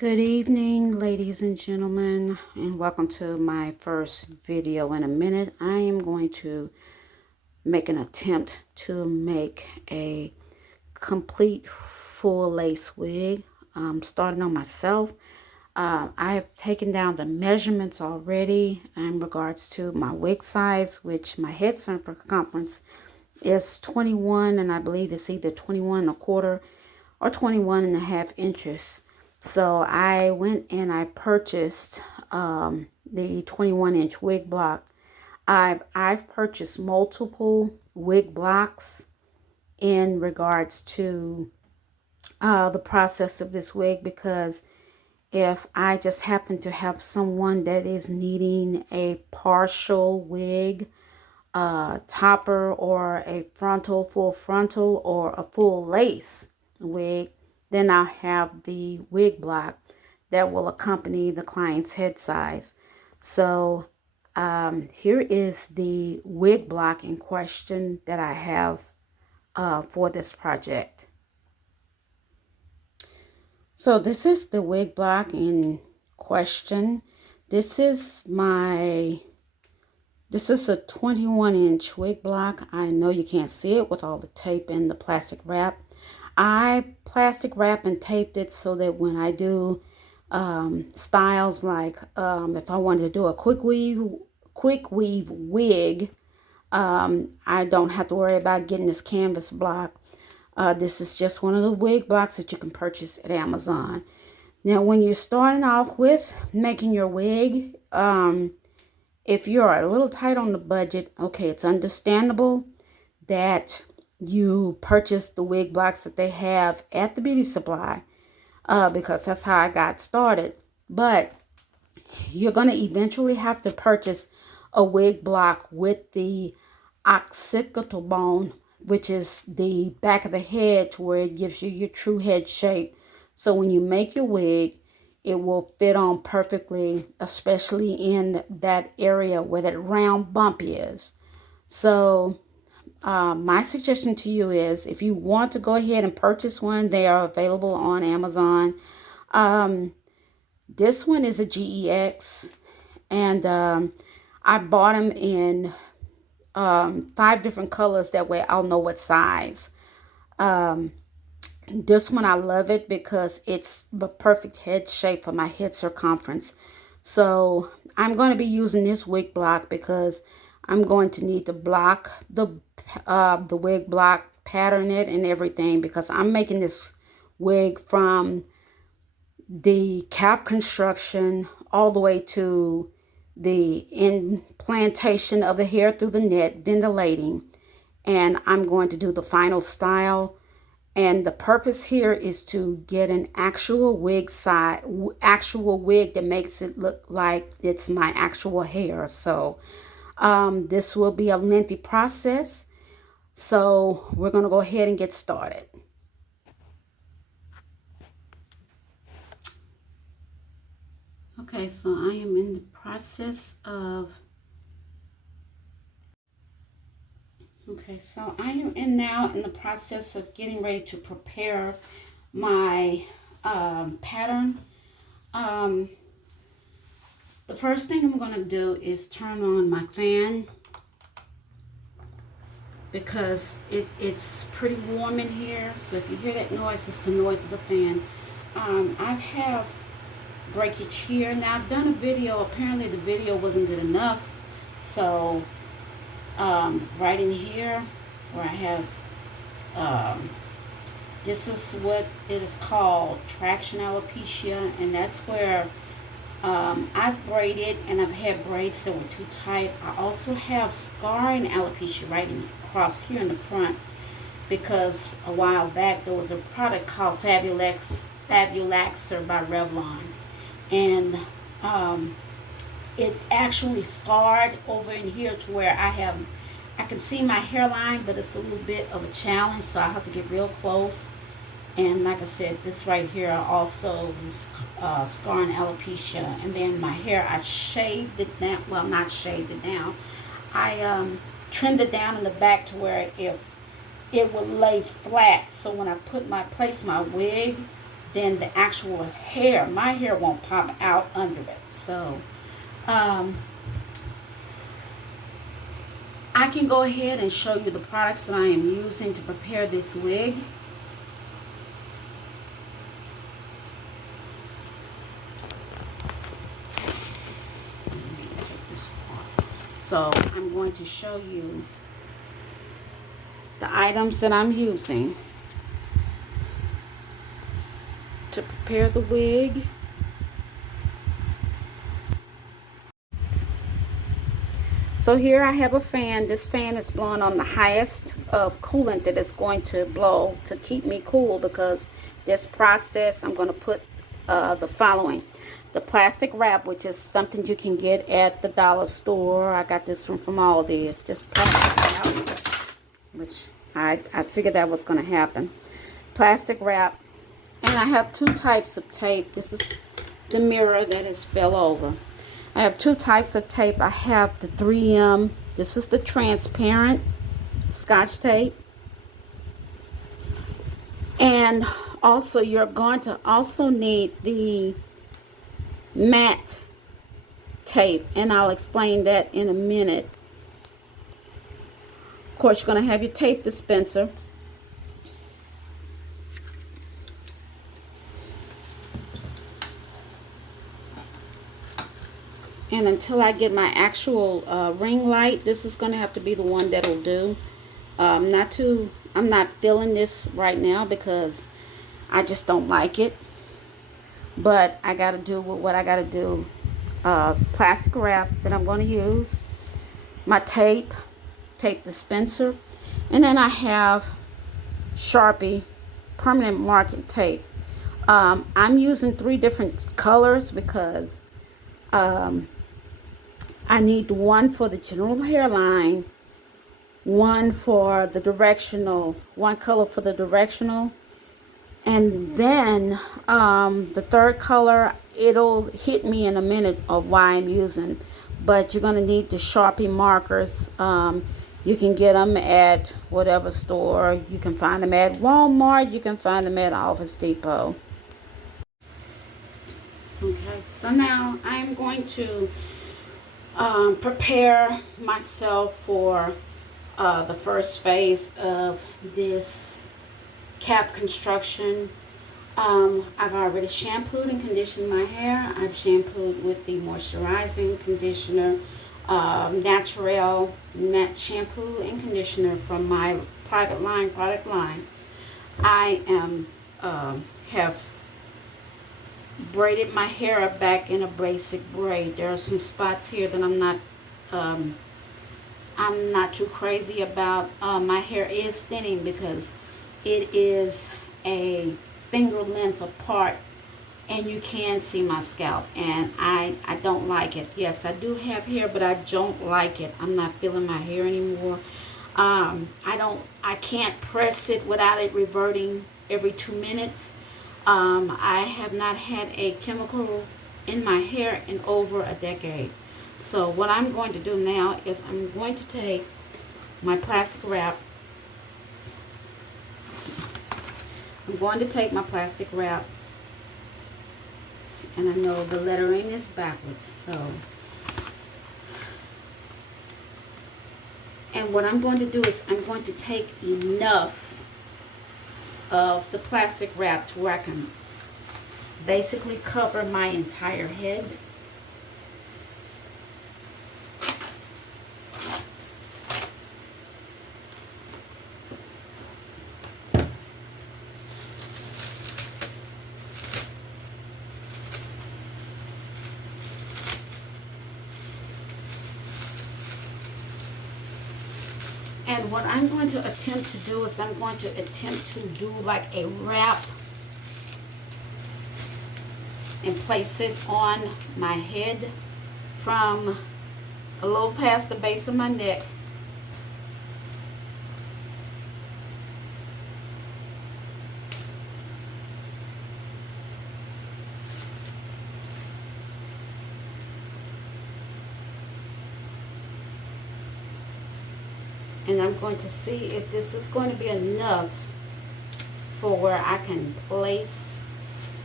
Good evening, ladies and gentlemen, and welcome to my first video in a minute. I am going to make an attempt to make a complete full lace wig, starting on myself. I have taken down the measurements already in regards to my wig size, which my head circumference is 21, and I believe it's either 21 and a quarter or 21 and a half inches. So I went and I purchased the 21-inch wig block. I've purchased multiple wig blocks in regards to the process of this wig, because if I just happen to have someone that is needing a partial wig, topper, or a full frontal, or a full lace wig, then I'll have the wig block that will accompany the client's head size. So here is the wig block in question that I have for this project. So this is the wig block in question. This is a 21-inch wig block. I know you can't see it with all the tape and the plastic wrap. I plastic wrap and taped it so that when I do styles like if I wanted to do a quick weave wig, I don't have to worry about getting this canvas block. This is just one of the wig blocks that you can purchase at Amazon. Now, when you're starting off with making your wig, if you're a little tight on the budget, okay, it's understandable that you purchase the wig blocks that they have at the beauty supply, because that's how I got started. But you're going to eventually have to purchase a wig block with the occipital bone, which is the back of the head, to where it gives you your true head shape. So when you make your wig, it will fit on perfectly, especially in that area where that round bump is. So my suggestion to you is, if you want to go ahead and purchase one, they are available on Amazon. This one is a GEX, and I bought them in 5 different colors. That way I'll know what size. This one, I love it because it's the perfect head shape for my head circumference. So I'm going to be using this wig block because I'm going to need to block the wig block, pattern it and everything, because I'm making this wig from the cap construction all the way to the implantation of the hair through the net, ventilating, and I'm going to do the final style. And the purpose here is to get an actual wig that makes it look like it's my actual hair. So this will be a lengthy process. So we're going to go ahead and get started. Okay, so I am in the process of now in the process of getting ready to prepare my pattern. The first thing I'm going to do is turn on my fan, because it's pretty warm in here. So if you hear that noise, it's the noise of the fan. I have breakage here. Now, I've done a video. Apparently the video wasn't good enough. So right in here where I have this is what it is called, traction alopecia, and that's where I've braided, and I've had braids that were too tight. I also have scarring alopecia right across here in the front, because a while back there was a product called Fabulaxer by Revlon, and it actually scarred over in here to where I can see my hairline, but it's a little bit of a challenge, so I have to get real close. And like I said, this right here also is scarring alopecia. And then my hair, I shaved it down. Well, not shaved it down. I trimmed it down in the back to where if it would lay flat. So when I place my wig, then the actual hair, my hair won't pop out under it. So I can go ahead and show you the products that I am using to prepare this wig. Let me take this off. So I'm going to show you the items that I'm using to prepare the wig. So here I have a fan. This fan is blowing on the highest of coolant that it's going to blow to keep me cool, because this process I'm going to put the following: the plastic wrap, which is something you can get at the dollar store. I got this one from Aldi. It's just plastic wrap, which I figured that was going to happen. Plastic wrap. And I have two types of tape. This is the mirror that has fell over. I have two types of tape. I have the 3M. This is the transparent Scotch tape. And also you're going to also need the matte tape. And I'll explain that in a minute. Of course, you're going to have your tape dispenser. And until I get my actual ring light, this is going to have to be the one that'll do. I'm not feeling this right now because I just don't like it. But I got to do what I got to do. Plastic wrap that I'm going to use. My tape dispenser. And then I have Sharpie permanent marking tape. I'm using 3 different colors because I need one for the general hairline, one for the directional, one color for the directional, and then the third color, it'll hit me in a minute of why I'm using. But you're going to need the Sharpie markers. You can get them at whatever store. You can find them at Walmart. You can find them at Office Depot. Okay, so now I'm going to prepare myself for the first phase of this cap construction. I've already shampooed and conditioned my hair. I've shampooed with the moisturizing conditioner, Naturel matte shampoo and conditioner from my private line product line. I have braided my hair up back in a basic braid. There are some spots here that I'm not too crazy about. My hair is thinning because it is a finger length apart, and you can see my scalp, and I don't like it. Yes, I do have hair, but I don't like it. I'm not feeling my hair anymore. I can't press it without it reverting every 2 minutes. I have not had a chemical in my hair in over a decade. So what I'm going to do now is I'm going to take my plastic wrap. I'm going to take my plastic wrap, and I know the lettering is backwards, so. And what I'm going to do is I'm going to take enough of the plastic wrap to where I can basically cover my entire head. And what I'm going to attempt to do is I'm going to attempt to do like a wrap and place it on my head from a little past the base of my neck. And I'm going to see if this is going to be enough for where I can place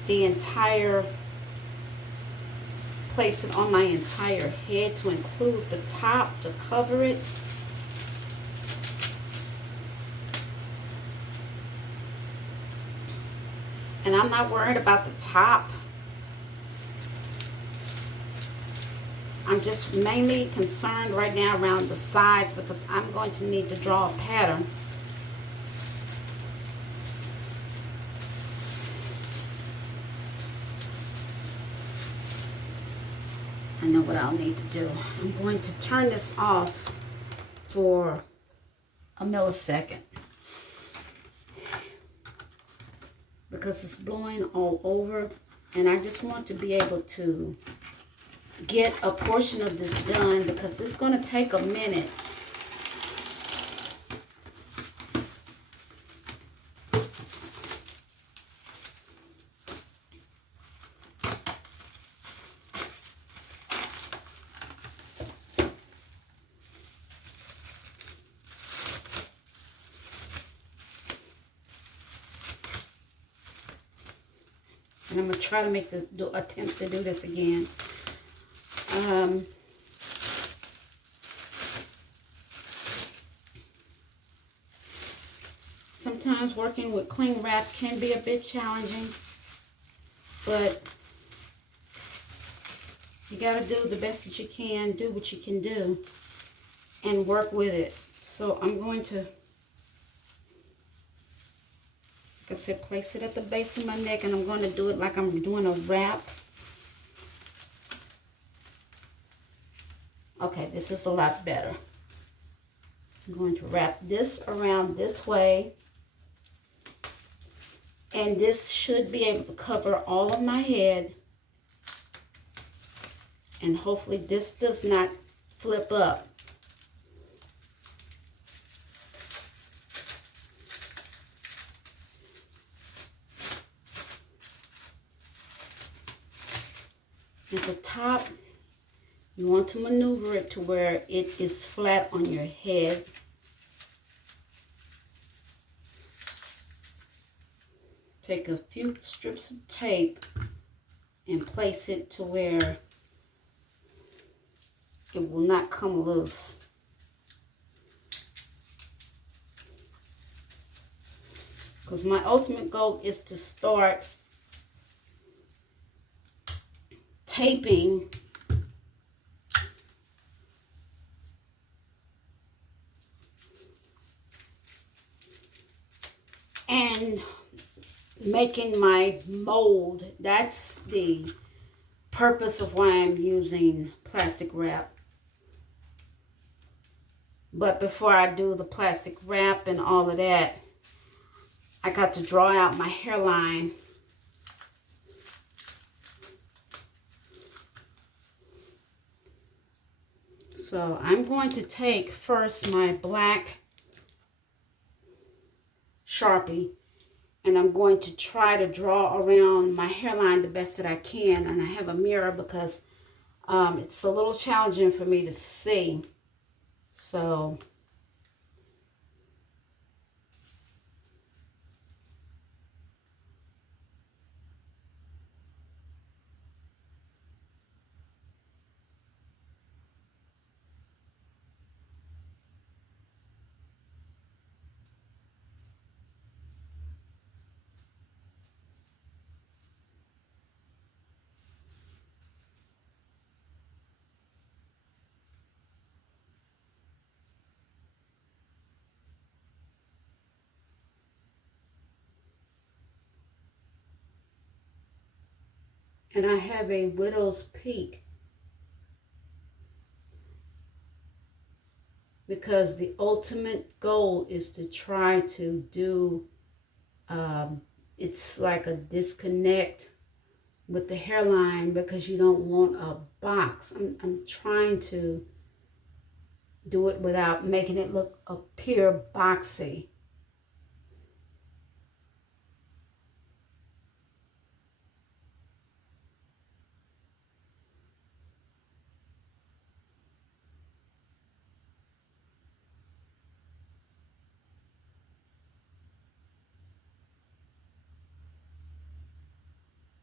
the entire, place it on my entire head to include the top to cover it. And I'm not worried about the top. I'm just mainly concerned right now around the sides because I'm going to need to draw a pattern. I know what I'll need to do. I'm going to turn this off for a millisecond because it's blowing all over, and I just want to be able to get a portion of this done because it's going to take a minute. And I'm going to try to make the attempt to do this again. Sometimes working with cling wrap can be a bit challenging, but you got to do the best that you can, do what you can do, and work with it. So I'm going to, like I said, place it at the base of my neck, and I'm going to do it like I'm doing a wrap. Okay, this is a lot better. I'm going to wrap this around this way, and this should be able to cover all of my head, and hopefully this does not flip up. At the top, you want to maneuver it to where it is flat on your head. Take a few strips of tape and place it to where it will not come loose. Because my ultimate goal is to start taping and making my mold. That's the purpose of why I'm using plastic wrap. But before I do the plastic wrap and all of that, I got to draw out my hairline. So I'm going to take first my black Sharpie, and I'm going to try to draw around my hairline the best that I can. And I have a mirror because it's a little challenging for me to see. So and I have a widow's peak because the ultimate goal is to try to do, it's like a disconnect with the hairline because you don't want a box. I'm trying to do it without making it appear boxy.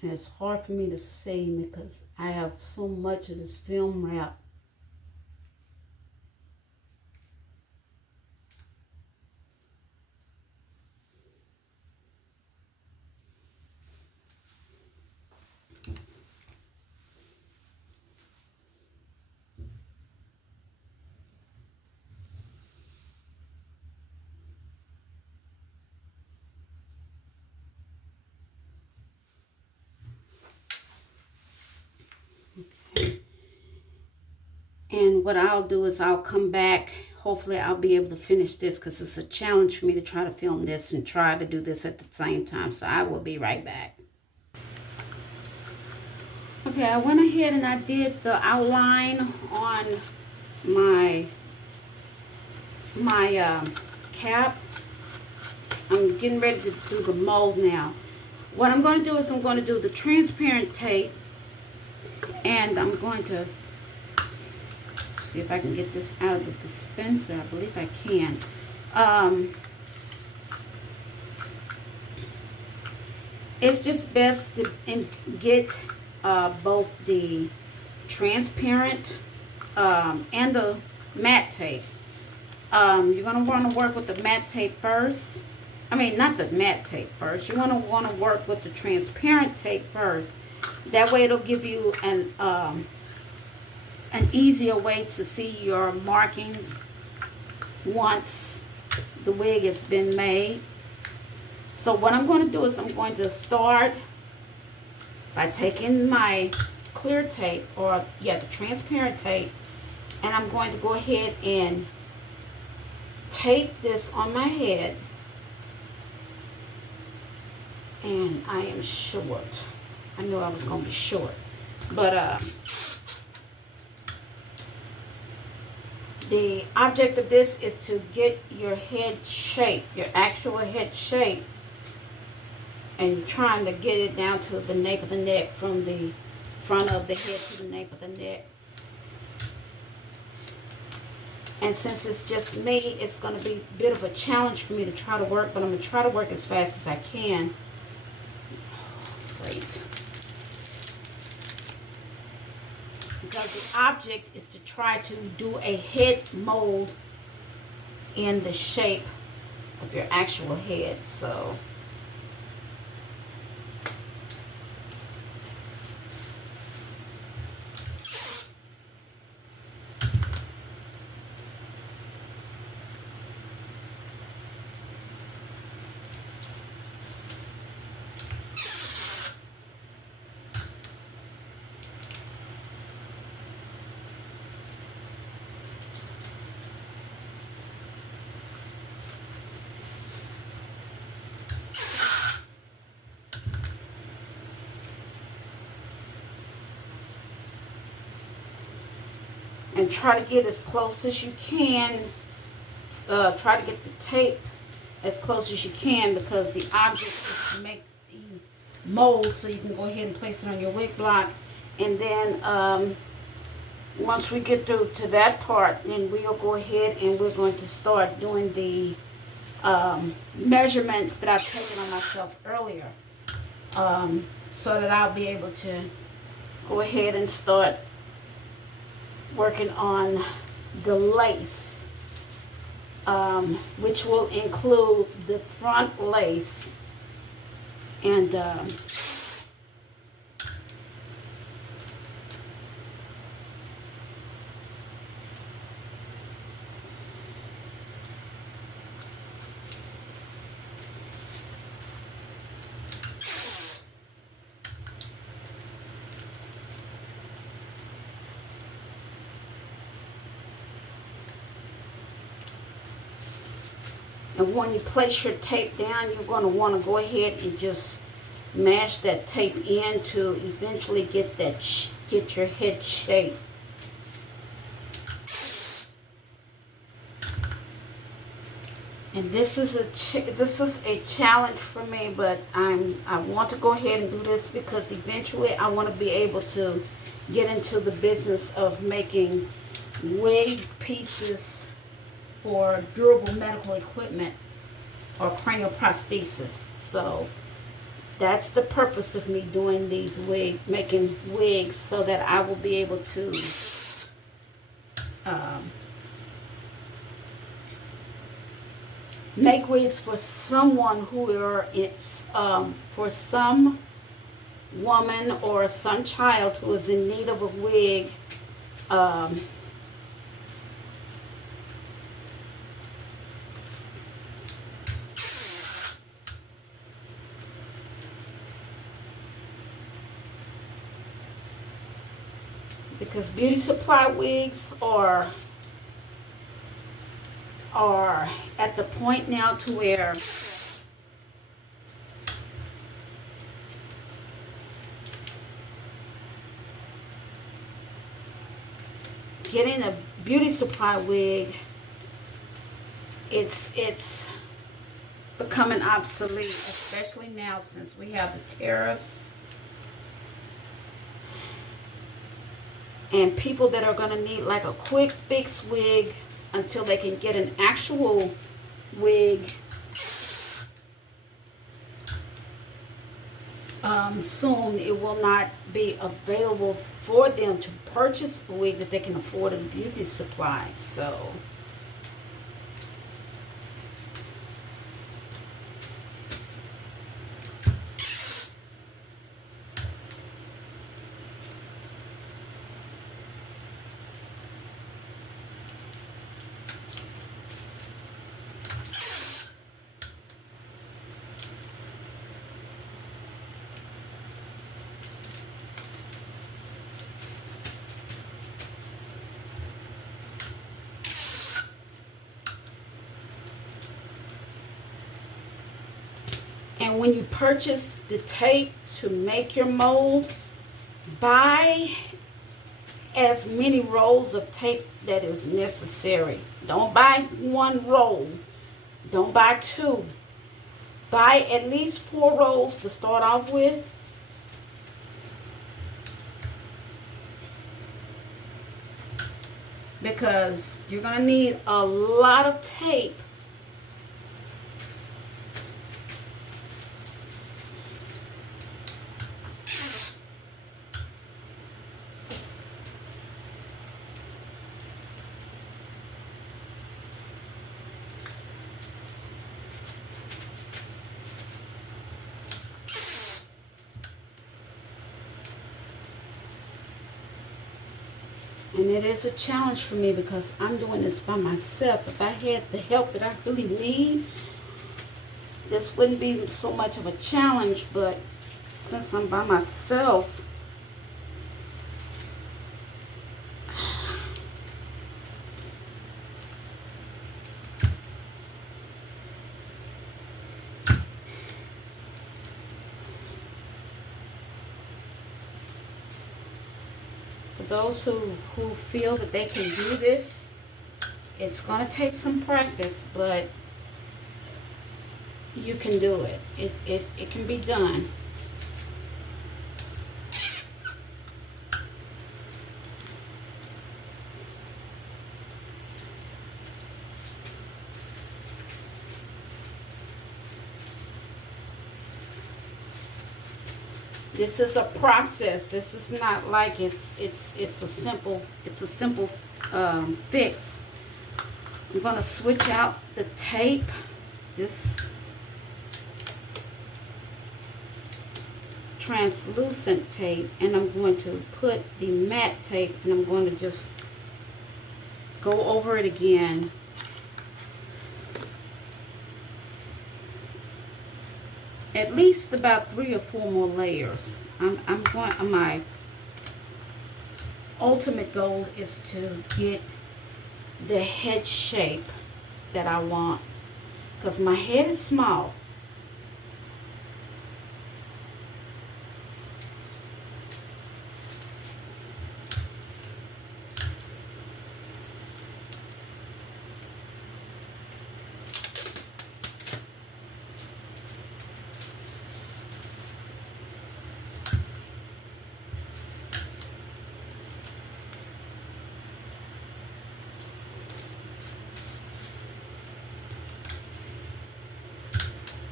and it's hard for me to see because I have so much of this film wrap. And what I'll do is I'll come back. Hopefully I'll be able to finish this because it's a challenge for me to try to film this and try to do this at the same time. So I will be right back. Okay, I went ahead and I did the outline on my cap. I'm getting ready to do the mold now. What I'm going to do is I'm going to do the transparent tape, and I'm going to see if I can get this out of the dispenser. I believe I can. It's just best to get both the transparent and the matte tape. You're going to want to work with the matte tape first. I mean, not the matte tape first. You want to work with the transparent tape first. That way it'll give you an easier way to see your markings once the wig has been made. So what I'm going to do is I'm going to start by taking my clear tape, or the transparent tape, and I'm going to go ahead and tape this on my head. And I am short. I knew I was going to be short. But the object of this is to get your head shape, your actual head shape. And you're trying to get it down to the nape of the neck, from the front of the head to the nape of the neck. And since it's just me, it's going to be a bit of a challenge for me to try to work, but I'm going to try to work as fast as I can. Great. Because the object is to try to do a head mold in the shape of your actual head. So and try to get as close as you can. Try to get the tape as close as you can, because the object is to make the mold so you can go ahead and place it on your wig block. And then once we get through to that part, then we'll go ahead and we're going to start doing the measurements that I've taken on myself earlier, so that I'll be able to go ahead and start working on the lace, which will include the front lace and and when you place your tape down, you're going to want to go ahead and just mash that tape in to eventually get get your head shape. And this is a challenge for me, but I want to go ahead and do this because eventually I want to be able to get into the business of making wig pieces for durable medical equipment or cranial prosthesis. So That's the purpose of me doing these making wigs, so that I will be able to make wigs for someone who are for some woman or some child who is in need of a wig. Because beauty supply wigs are at the point now to where getting a beauty supply wig, it's becoming obsolete, especially now since we have the tariffs. And people that are going to need like a quick fix wig until they can get an actual wig soon, it will not be available for them to purchase a wig that they can afford in beauty supplies. So and when you purchase the tape to make your mold, buy as many rolls of tape that is necessary. Don't buy one roll. Don't buy two. Buy at least 4 rolls to start off with. Because you're going to need a lot of tape and it is a challenge for me because I'm doing this by myself. If I had the help that I really need, this wouldn't be so much of a challenge, but since I'm by myself, for those who feel that they can do this, it's going to take some practice, but you can do it. It can be done. This is a process. This is not like it's a simple fix. I'm going to switch out the tape. This translucent tape, and I'm going to put the matte tape, and I'm going to just go over it again. At least about 3 or 4 more layers. I'm going. My ultimate goal is to get the head shape that I want, because my head is small.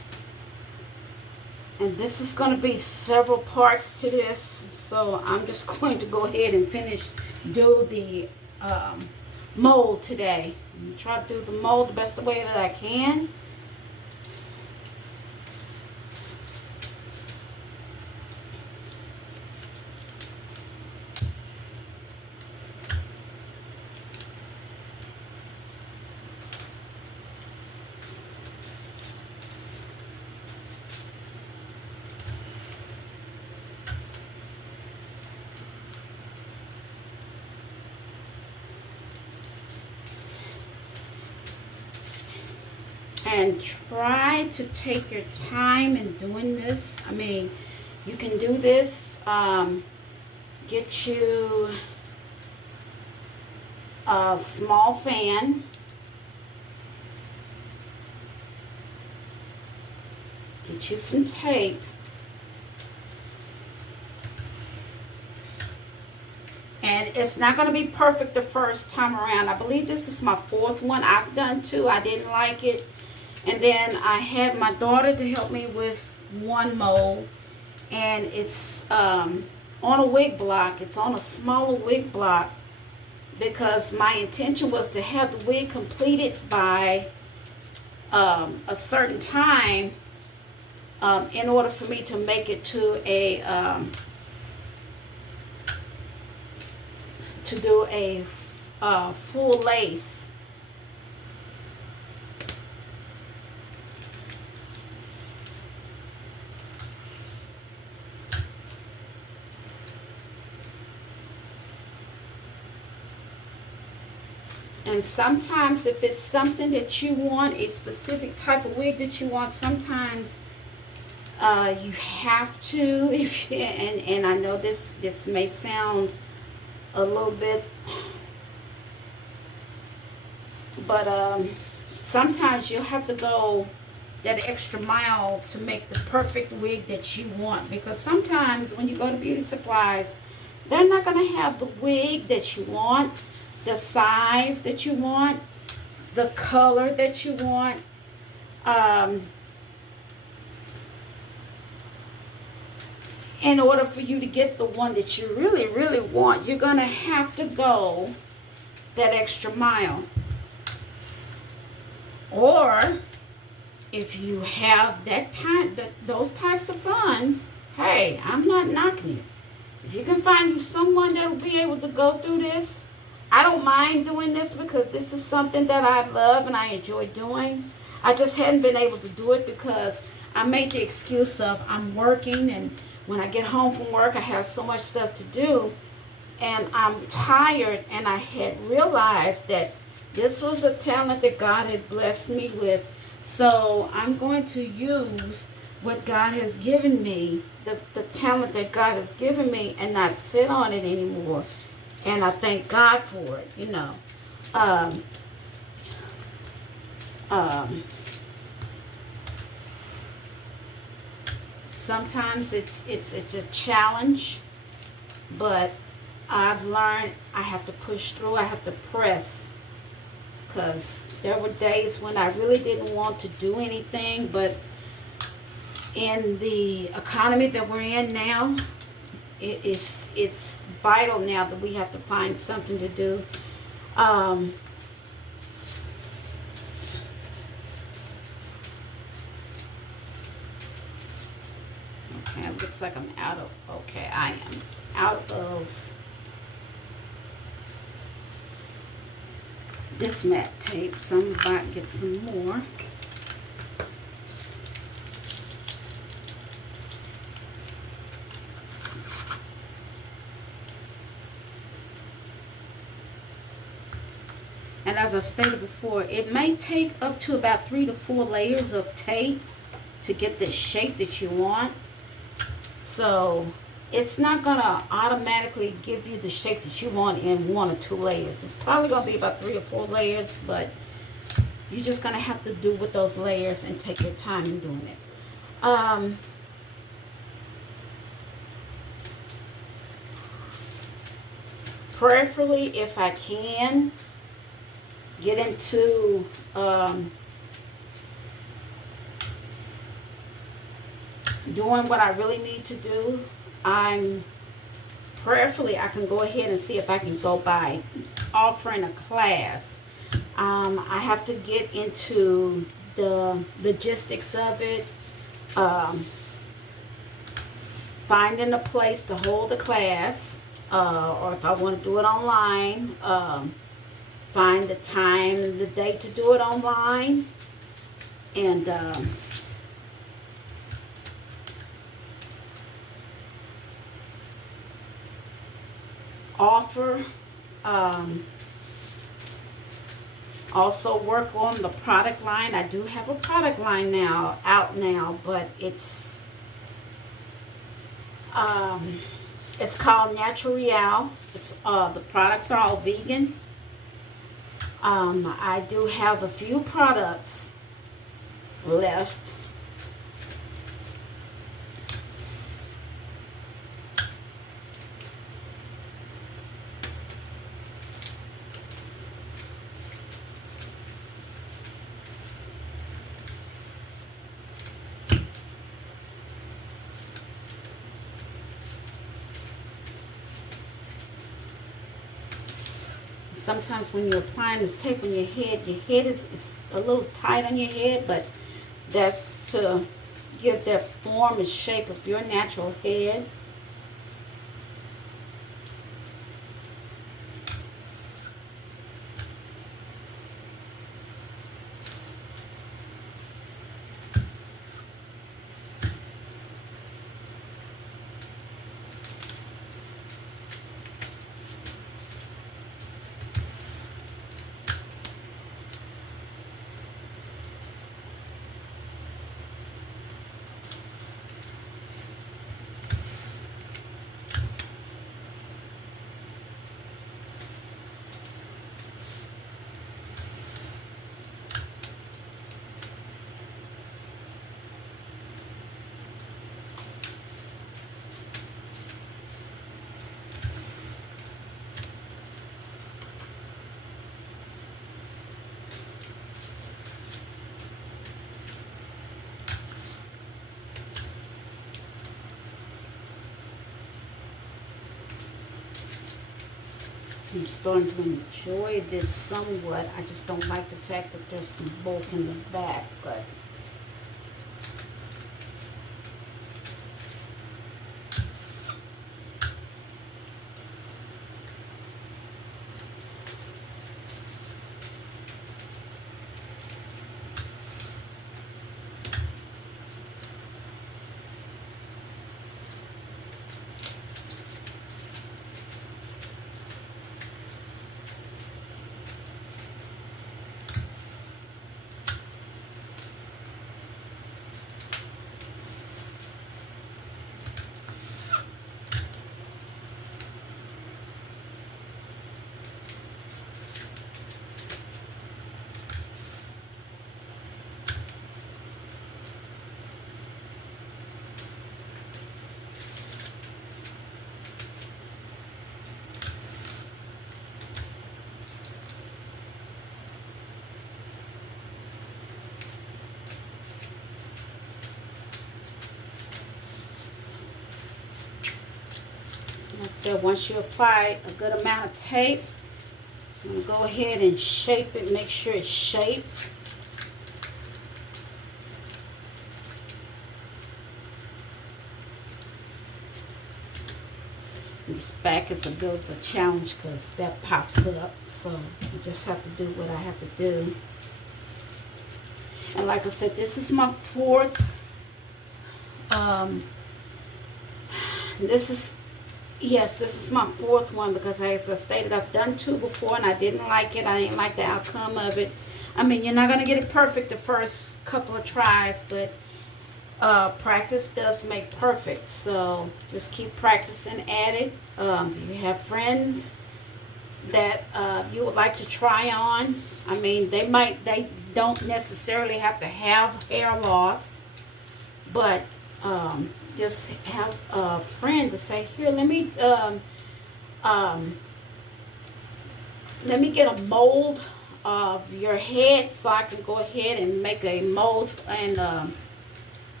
And this is going to be several parts to this, so I'm just going to go ahead and do the mold today. I'm going to try to do the mold the best way that I can. And try to take your time in doing this. I mean, you can do this. Get you a small fan. Get you some tape. And it's not going to be perfect the first time around. I believe this is my fourth one. I've done two. I didn't like it. And then I had my daughter to help me with one mold. And it's on a wig block. It's on a smaller wig block, because my intention was to have the wig completed by a certain time in order for me to make it to a full lace. And sometimes if it's something that you want, a specific type of wig that you want, sometimes you have to, if you, and I know this may sound a little bit, but sometimes you'll have to go that extra mile to make the perfect wig that you want. Because sometimes when you go to beauty supplies, they're not going to have the wig that you want, the size that you want, the color that you want. In order for you to get the one that you really, really want, you're going to have to go that extra mile. Or if you have those types of funds, hey, I'm not knocking you. If you can find you someone that will be able to go through this, I don't mind doing this, because this is something that I love and I enjoy doing. I just hadn't been able to do it because I made the excuse of I'm working, and when I get home from work I have so much stuff to do and I'm tired, and I had realized that this was a talent that God had blessed me with. So I'm going to use what God has given me, the talent that God has given me, and not sit on it anymore. And I thank God for it, you know. Sometimes it's a challenge, but I've learned I have to push through. I have to press, because there were days when I really didn't want to do anything, but in the economy that we're in now, it's vital now that we have to find something to do. Okay, it looks like I'm out of, okay, I am out of this matte tape, so I'm about to get some more. And as I've stated before, it may take up to about 3 to 4 layers of tape to get the shape that you want. So it's not going to automatically give you the shape that you want in 1 or 2 layers. It's probably going to be about 3 or 4 layers, but you're just going to have to do with those layers and take your time in doing it. Prayerfully, if I can, get into doing what I really need to do, prayerfully I can go ahead and see if I can go by offering a class. I have to get into the logistics of it, finding a place to hold the class, or if I want to do it online, find the time and the date to do it online, and offer. Also work on the product line. I do have a product line out now, but it's called Natural Real. It's the products are all vegan. I do have a few products left. Sometimes when you're applying this tape on your head is a little tight on your head, but that's to give that form and shape of your natural head. I'm starting to enjoy this somewhat. I just don't like the fact that there's some bulk in the back, but like I said, once you apply a good amount of tape, I'm going to go ahead and shape it, make sure it's shaped. This back is a bit of a challenge because that pops up, so you just have to do what I have to do. And like I said, this is my fourth. This is my fourth one because as I stated, I've done 2 before and I didn't like it. I didn't like the outcome of it. I mean, you're not going to get it perfect the first couple of tries, but practice does make perfect. So just keep practicing at it. If you have friends that you would like to try on, I mean, they don't necessarily have to have hair loss, but just have a friend to say, here, let me get a mold of your head so I can go ahead and make a mold and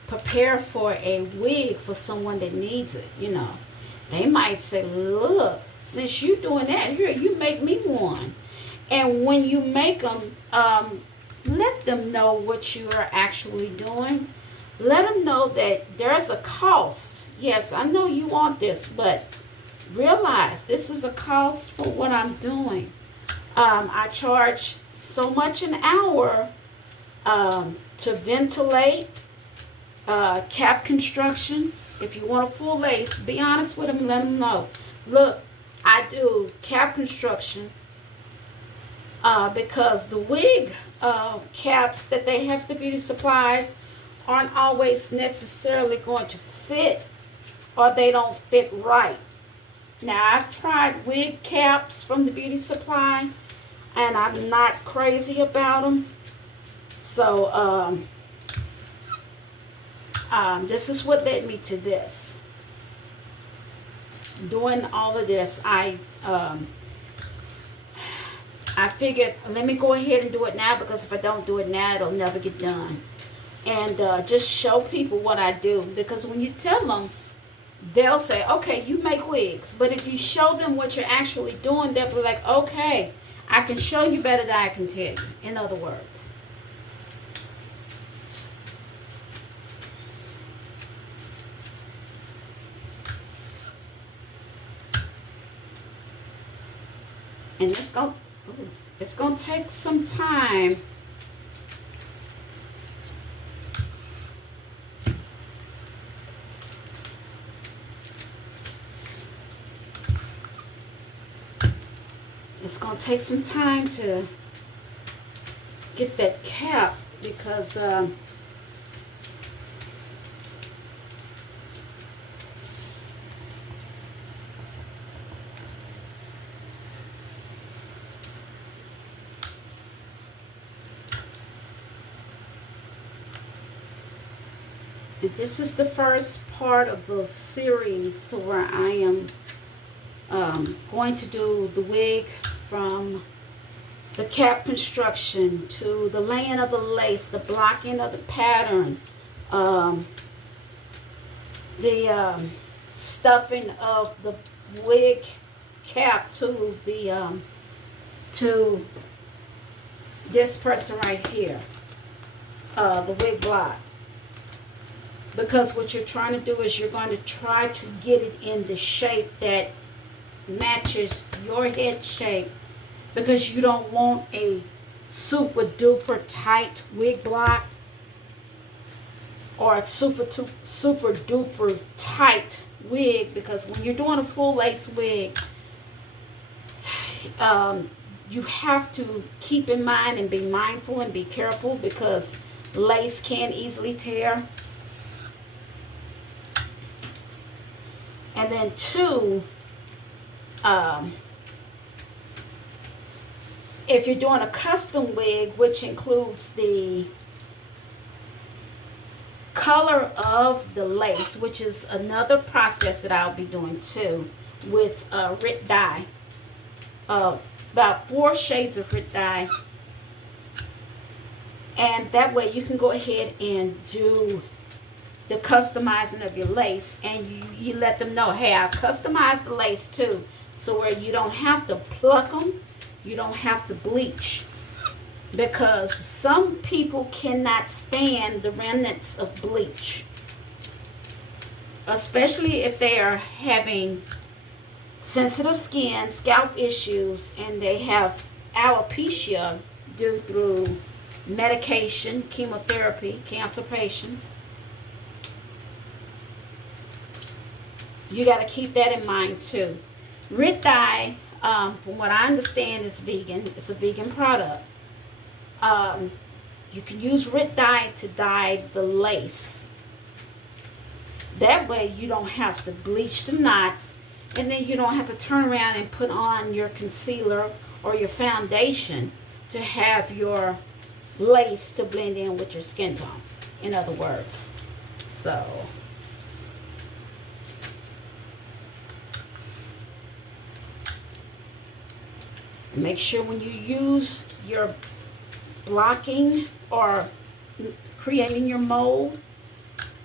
prepare for a wig for someone that needs it, they might say, look, since you doing that, here, you make me one. And when you make them, let them know what you are actually doing. Let them know that there's a cost. Yes, I know you want this, but realize this is a cost for what I'm doing. I charge so much an hour to ventilate, cap construction. If you want a full lace, be honest with them, let them know. Look, I do cap construction because the wig caps that they have at the beauty supplies aren't always necessarily going to fit, or they don't fit right. Now, I've tried wig caps from the beauty supply, and I'm not crazy about them. So, this is what led me to this. Doing all of this, I figured, let me go ahead and do it now, because if I don't do it now, it'll never get done. And just show people what I do, because when you tell them, they'll say, okay, you make wigs. But if you show them what you're actually doing, they'll be like, okay, I can show you better than I can tell you, in other words. And it's gonna take some time. It's gonna take some time to get that cap, because this is the first part of the series to where I am going to do the wig, from the cap construction to the laying of the lace, the blocking of the pattern, the stuffing of the wig cap to the to this person right here, the wig block. Because what you're trying to do is you're going to try to get it in the shape that matches your head shape, because you don't want a super duper tight wig block or a super duper tight wig, because when you're doing a full lace wig, you have to keep in mind and be mindful and be careful, because lace can easily tear. And then two, if you're doing a custom wig, which includes the color of the lace, which is another process that I'll be doing too, with Rit dye, about 4 shades of Rit dye, and that way you can go ahead and do the customizing of your lace, and you let them know, hey, I customized the lace too, so where you don't have to pluck them, you don't have to bleach, because some people cannot stand the remnants of bleach, especially if they are having sensitive skin, scalp issues, and they have alopecia due through medication, chemotherapy, cancer patients. You got to keep that in mind too. Rit dye, from what I understand, is vegan. It's a vegan product. You can use Rit dye to dye the lace. That way you don't have to bleach the knots, and then you don't have to turn around and put on your concealer or your foundation to have your lace to blend in with your skin tone, in other words. So make sure when you use your blocking or creating your mold,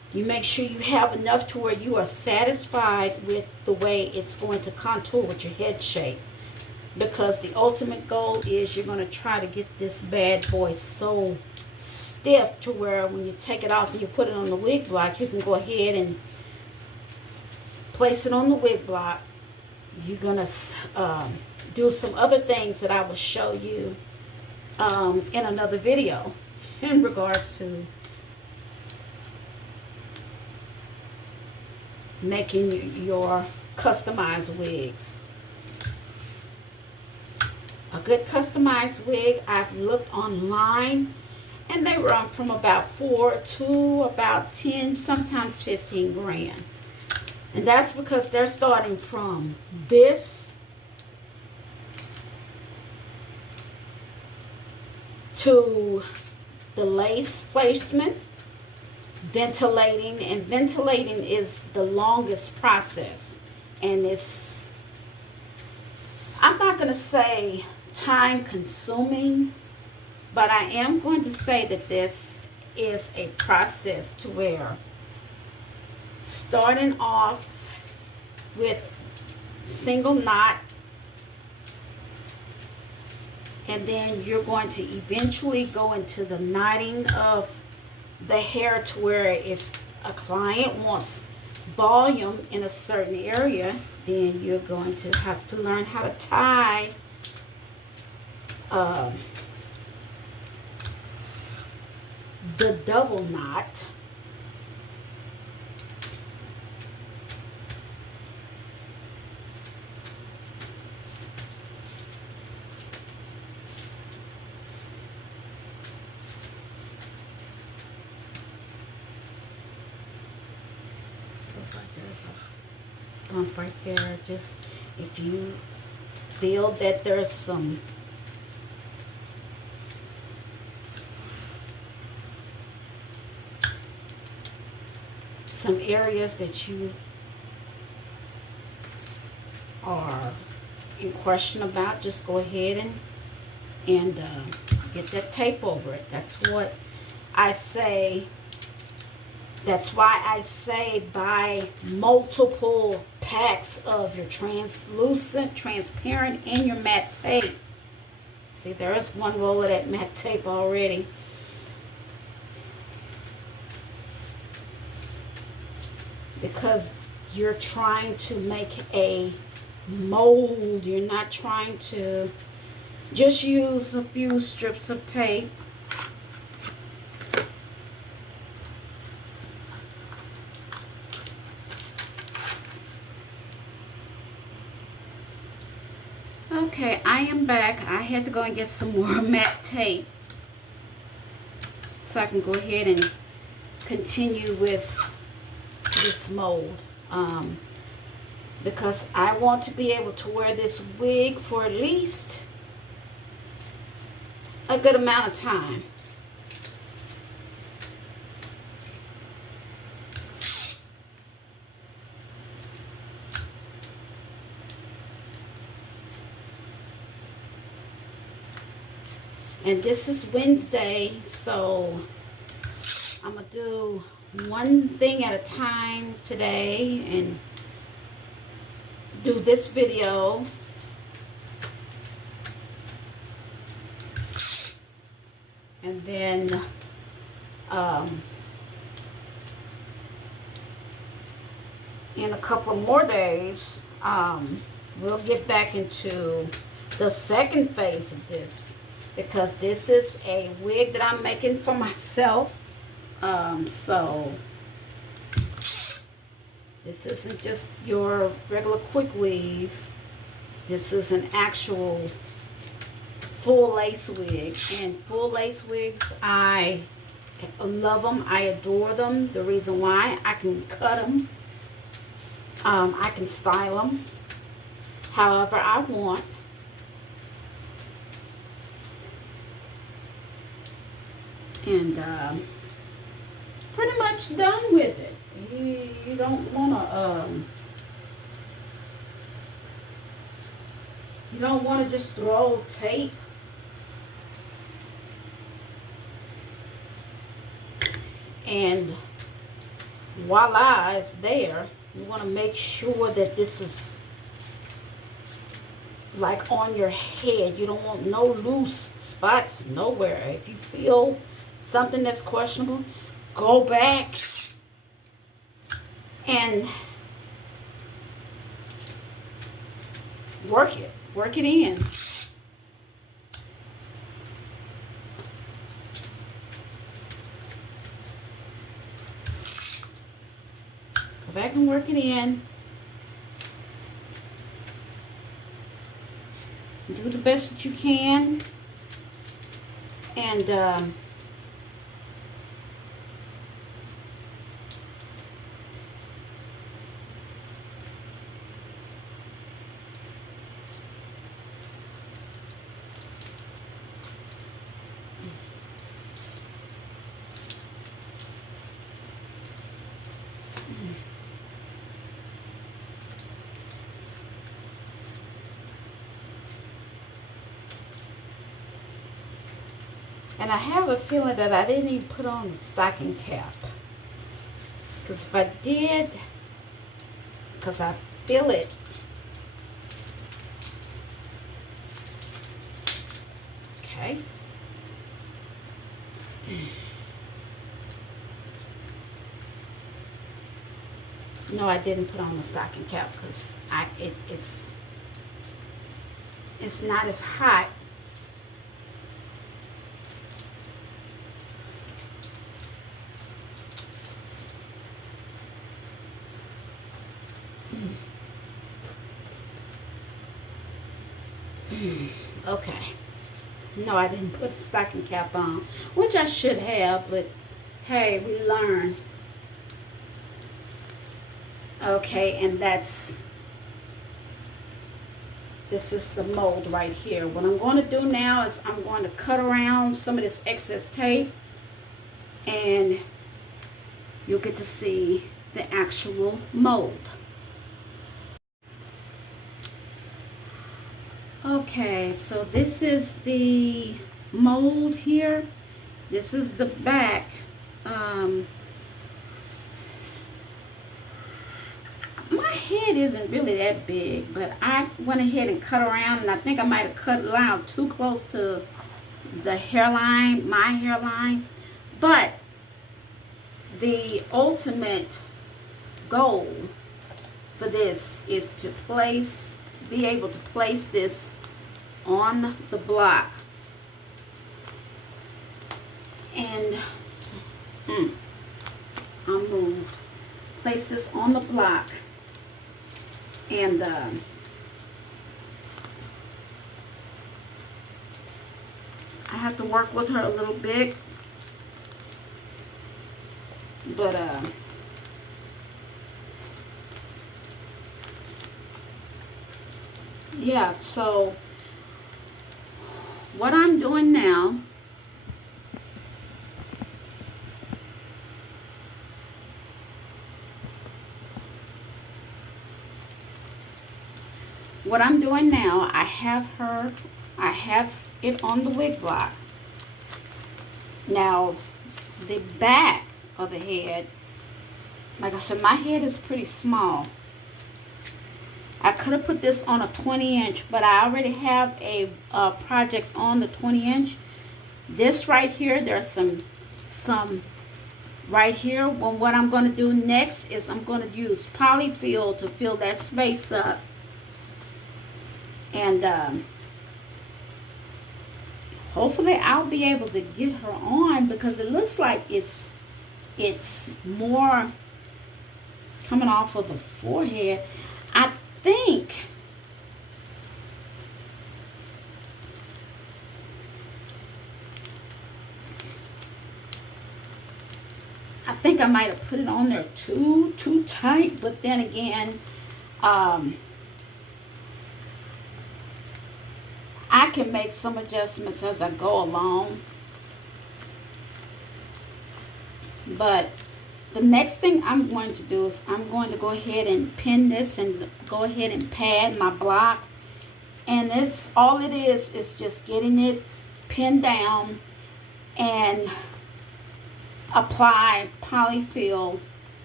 You make sure you have enough to where you are satisfied with the way it's going to contour with your head shape. Because the ultimate goal is you're going to try to get this bad boy so stiff to where when you take it off and you put it on the wig block, you can go ahead and place it on the wig block. You're going to do some other things that I will show you in another video in regards to making your customized wigs. A good customized wig, I've looked online, and they run from about 4 to about 10, sometimes 15 grand. And that's because they're starting from this to the lace placement, ventilating, and ventilating is the longest process, and it's, I'm not going to say time consuming, but I am going to say that this is a process to where starting off with single knot, and then you're going to eventually go into the knotting of the hair to where if a client wants volume in a certain area, then you're going to have to learn how to tie the double knot. Looks like there's a bump right there. Just if you feel that there's some areas that you are in question about, just go ahead and get that tape over it. That's what I say. That's why I say buy multiple packs of your translucent, transparent, and your matte tape. See, there is one roll of that matte tape already. Because you're trying to make a mold. You're not trying to just use a few strips of tape. Okay, I am back. I had to go and get some more matte tape so I can go ahead and continue with this mold, because I want to be able to wear this wig for at least a good amount of time. And this is Wednesday, so I'm gonna do one thing at a time today and do this video. And then in a couple of more days, we'll get back into the second phase of this, because this is a wig that I'm making for myself. So this isn't just your regular quick weave. This is an actual full lace wig. And full lace wigs, I love them. I adore them. The reason why, I can cut them. I can style them however I want. And pretty much done with it. You don't want to just throw tape and voila, it's there. You want to make sure that this is like on your head. You don't want no loose spots nowhere. If you feel something that's questionable, go back and work it in. Go back and work it in. Do the best that you can. And I have a feeling that I didn't even put on the stocking cap. Because if I did, because I feel it. Okay. No, I didn't put on the stocking cap because it's not as hot. Okay. No, I didn't put the stocking cap on, which I should have, but hey, we learn. Okay, and this is the mold right here. What I'm going to do now is I'm going to cut around some of this excess tape, and you'll get to see the actual mold. Okay, so this is the mold here. This is the back. My head isn't really that big, but I went ahead and cut around, and I think I might have cut it out too close to the hairline, my hairline. But the ultimate goal for this is to be able to place this on the block. And I moved. Place this on the block. And I have to work with her a little bit. But yeah, so what I'm doing now, I have it on the wig block. Now, the back of the head, like I said, my head is pretty small. I could have put this on a 20-inch, but I already have a project on the 20-inch. This right here, there's some right here. Well, what I'm going to do next is I'm going to use polyfill to fill that space up. And hopefully I'll be able to get her on, because it looks like it's more coming off of the forehead. I think I might have put it on there too tight, but then again, I can make some adjustments as I go along. But the next thing I'm going to do is I'm going to go ahead and pin this and go ahead and pad my block. And this, all it is just getting it pinned down and apply polyfill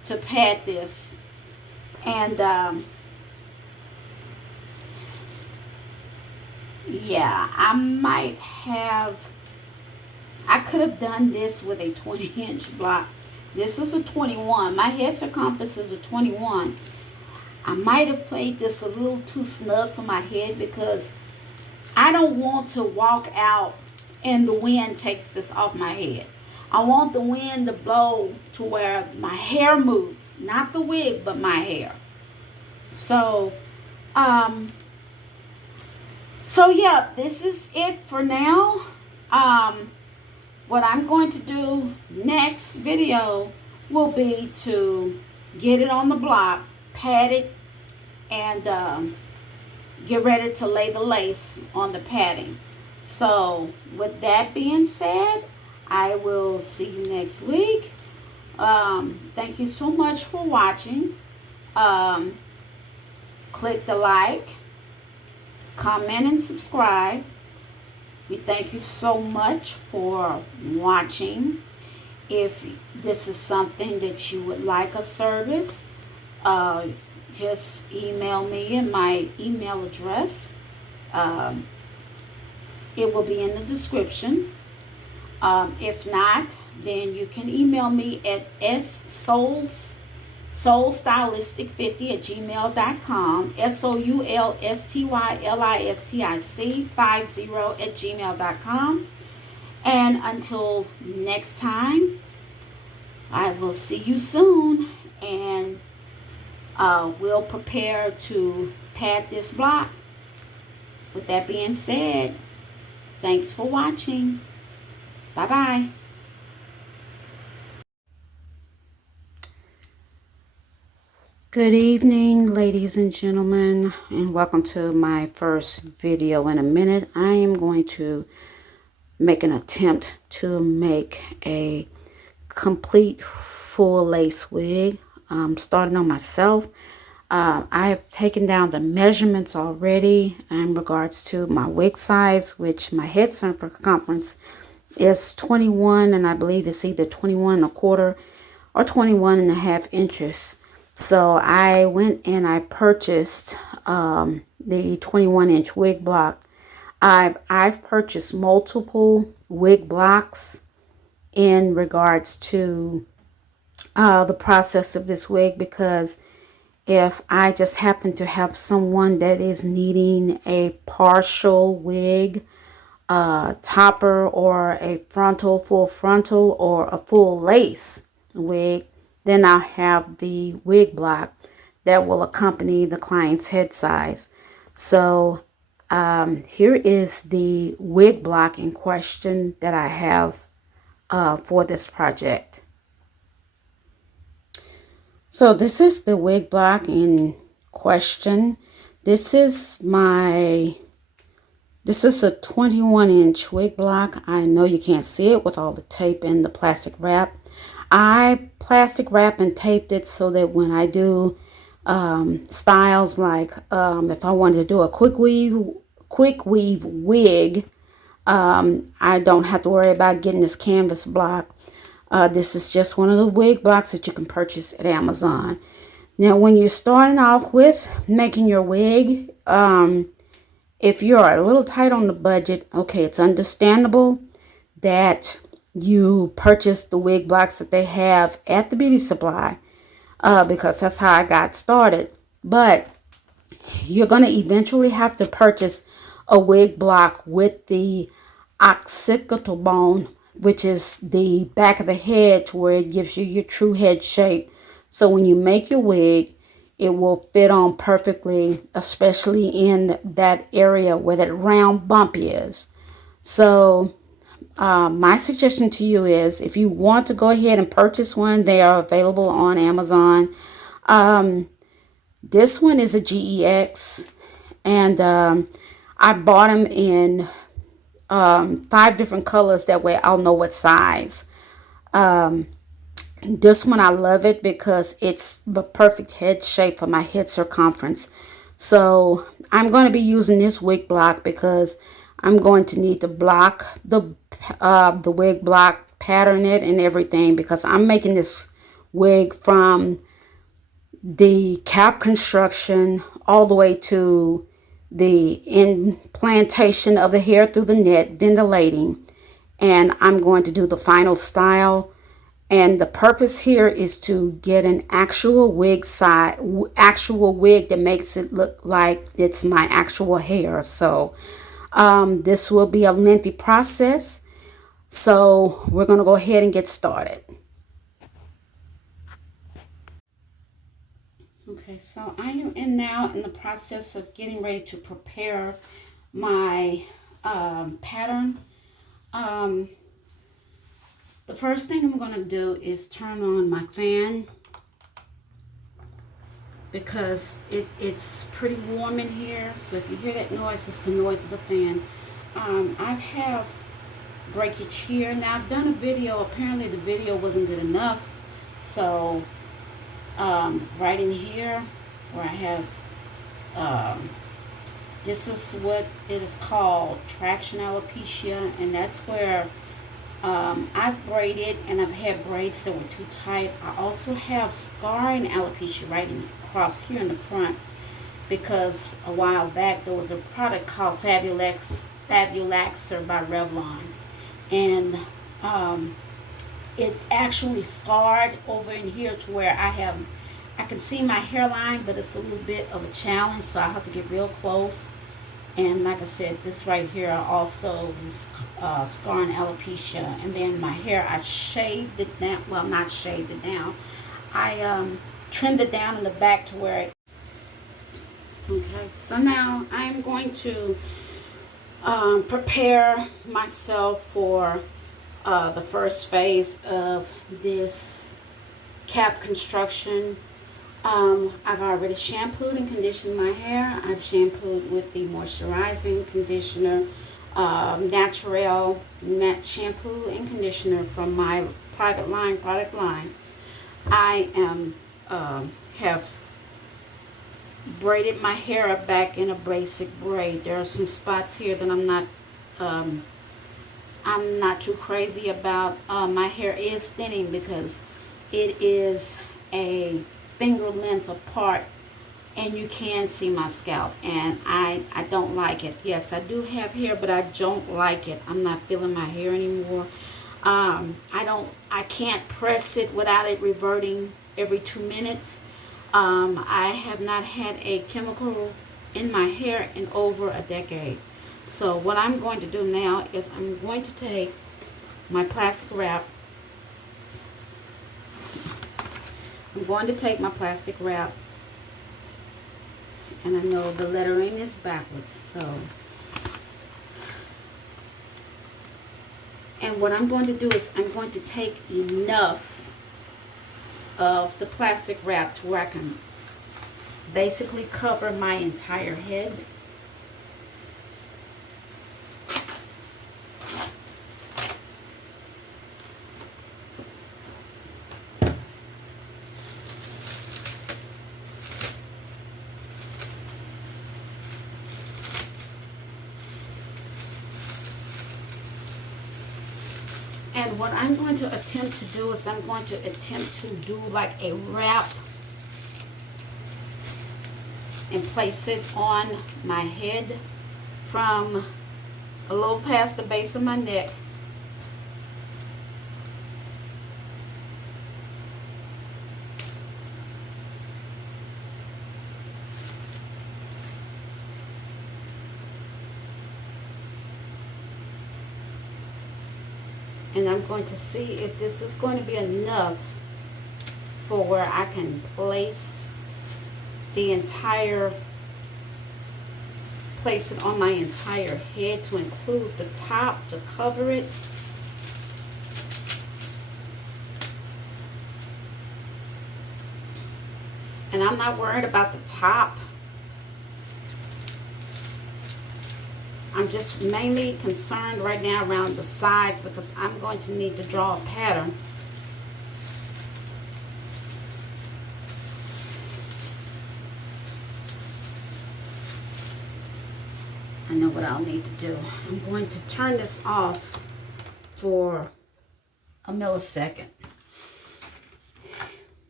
to pad this. And yeah, I could have done this with a 20-inch block. This is a 21. My head circumference is a 21. I might have made this a little too snug for my head because I don't want to walk out and the wind takes this off my head. I want the wind to blow to where my hair moves, not the wig, but my hair. So yeah, this is it for now. What I'm going to do next video will be to get it on the block, pad it, and get ready to lay the lace on the padding. So with that being said, I will see you next week. Thank you so much for watching. Click the like, comment, and subscribe. We thank you so much for watching. If this is something that you would like a service, just email me at my email address. It will be in the description. If not, then you can email me at soulstylistic50@gmail.com, soulstylistic50@gmail.com. And until next time, I will see you soon, and we'll prepare to pad this block. With that being said, thanks for watching. Bye-bye. Good evening, ladies and gentlemen, and welcome to my first video in a minute. I am going to make an attempt to make a complete full lace wig, starting on myself. I have taken down the measurements already in regards to my wig size, which my head circumference is 21, and I believe it's either 21 1/4 or 21 1/2 inches. So I went and I purchased the 21-inch wig block. I've purchased multiple wig blocks in regards to the process of this wig, because if I just happen to have someone that is needing a partial wig, topper, or a full frontal, or a full lace wig, then I'll have the wig block that will accompany the client's head size. So here is the wig block in question that I have for this project. So this is the wig block in question. This is a 21-inch wig block. I know you can't see it with all the tape and the plastic wrap. I plastic wrap and taped it so that when I do styles like if I wanted to do a quick weave wig, I don't have to worry about getting this canvas block. This is just one of the wig blocks that you can purchase at Amazon. Now, when you're starting off with making your wig, if you're a little tight on the budget, okay, it's understandable that you purchase the wig blocks that they have at the beauty supply, because that's how I got started. But you're going to eventually have to purchase a wig block with the occipital bone, which is the back of the head, to where it gives you your true head shape. So when you make your wig, it will fit on perfectly, especially in that area where that round bump is. So my suggestion to you is, if you want to go ahead and purchase one, they are available on Amazon. This one is a GEX, and I bought them in 5 different colors. That way I'll know what size. This one, I love it because it's the perfect head shape for my head circumference. So I'm going to be using this wig block because I'm going to need to block the wig block, pattern it and everything, because I'm making this wig from the cap construction all the way to the implantation of the hair through the net, then the lading, and I'm going to do the final style. And the purpose here is to get an actual wig that makes it look like it's my actual hair. So this will be a lengthy process. So we're going to go ahead and get started. Okay, so I am now in the process of getting ready to prepare my pattern. The first thing I'm going to do is turn on my fan because it's pretty warm in here. So if you hear that noise, it's the noise of the fan. I have breakage here. Now I've done a video. Apparently the video wasn't good enough. So right in here where I have this is what it is called, traction alopecia, and that's where I've braided and I've had braids that were too tight. I also have scarring alopecia right across here in the front because a while back there was a product called Fabulaxer by Revlon, and it actually scarred over in here to where I can see my hairline, but it's a little bit of a challenge, so I have to get real close. And like I said, this right here also is scarring alopecia. And then my hair, I shaved it down. Well, not shaved it down. I trimmed it down in the back to where it... Okay, so now I'm going to prepare myself for the first phase of this cap construction. I've already shampooed and conditioned my hair. I've shampooed with the moisturizing conditioner, Naturel matte shampoo and conditioner from my private line product line. I have braided my hair up back in a basic braid. There are some spots here that I'm not too crazy about. My hair is thinning because it is a finger length apart and you can see my scalp, and I don't like it. Yes, I do have hair, but I don't like it. I'm not feeling my hair anymore. I can't press it without it reverting every 2 minutes. I have not had a chemical in my hair in over a decade. So what I'm going to do now is I'm going to take my plastic wrap. I'm going to take my plastic wrap, and I know the lettering is backwards, so. And what I'm going to do is I'm going to take enough of the plastic wrap to where I can basically cover my entire head. And what I'm going to attempt to do is I'm going to attempt to do like a wrap and place it on my head from a little past the base of my neck and I'm going to see if this is going to be enough for where I can place the entire, place it on my entire head to include the top to cover it. And I'm not worried about the top. I'm just mainly concerned right now around the sides because I'm going to need to draw a pattern. I know what I'll need to do. I'm going to turn this off for a millisecond.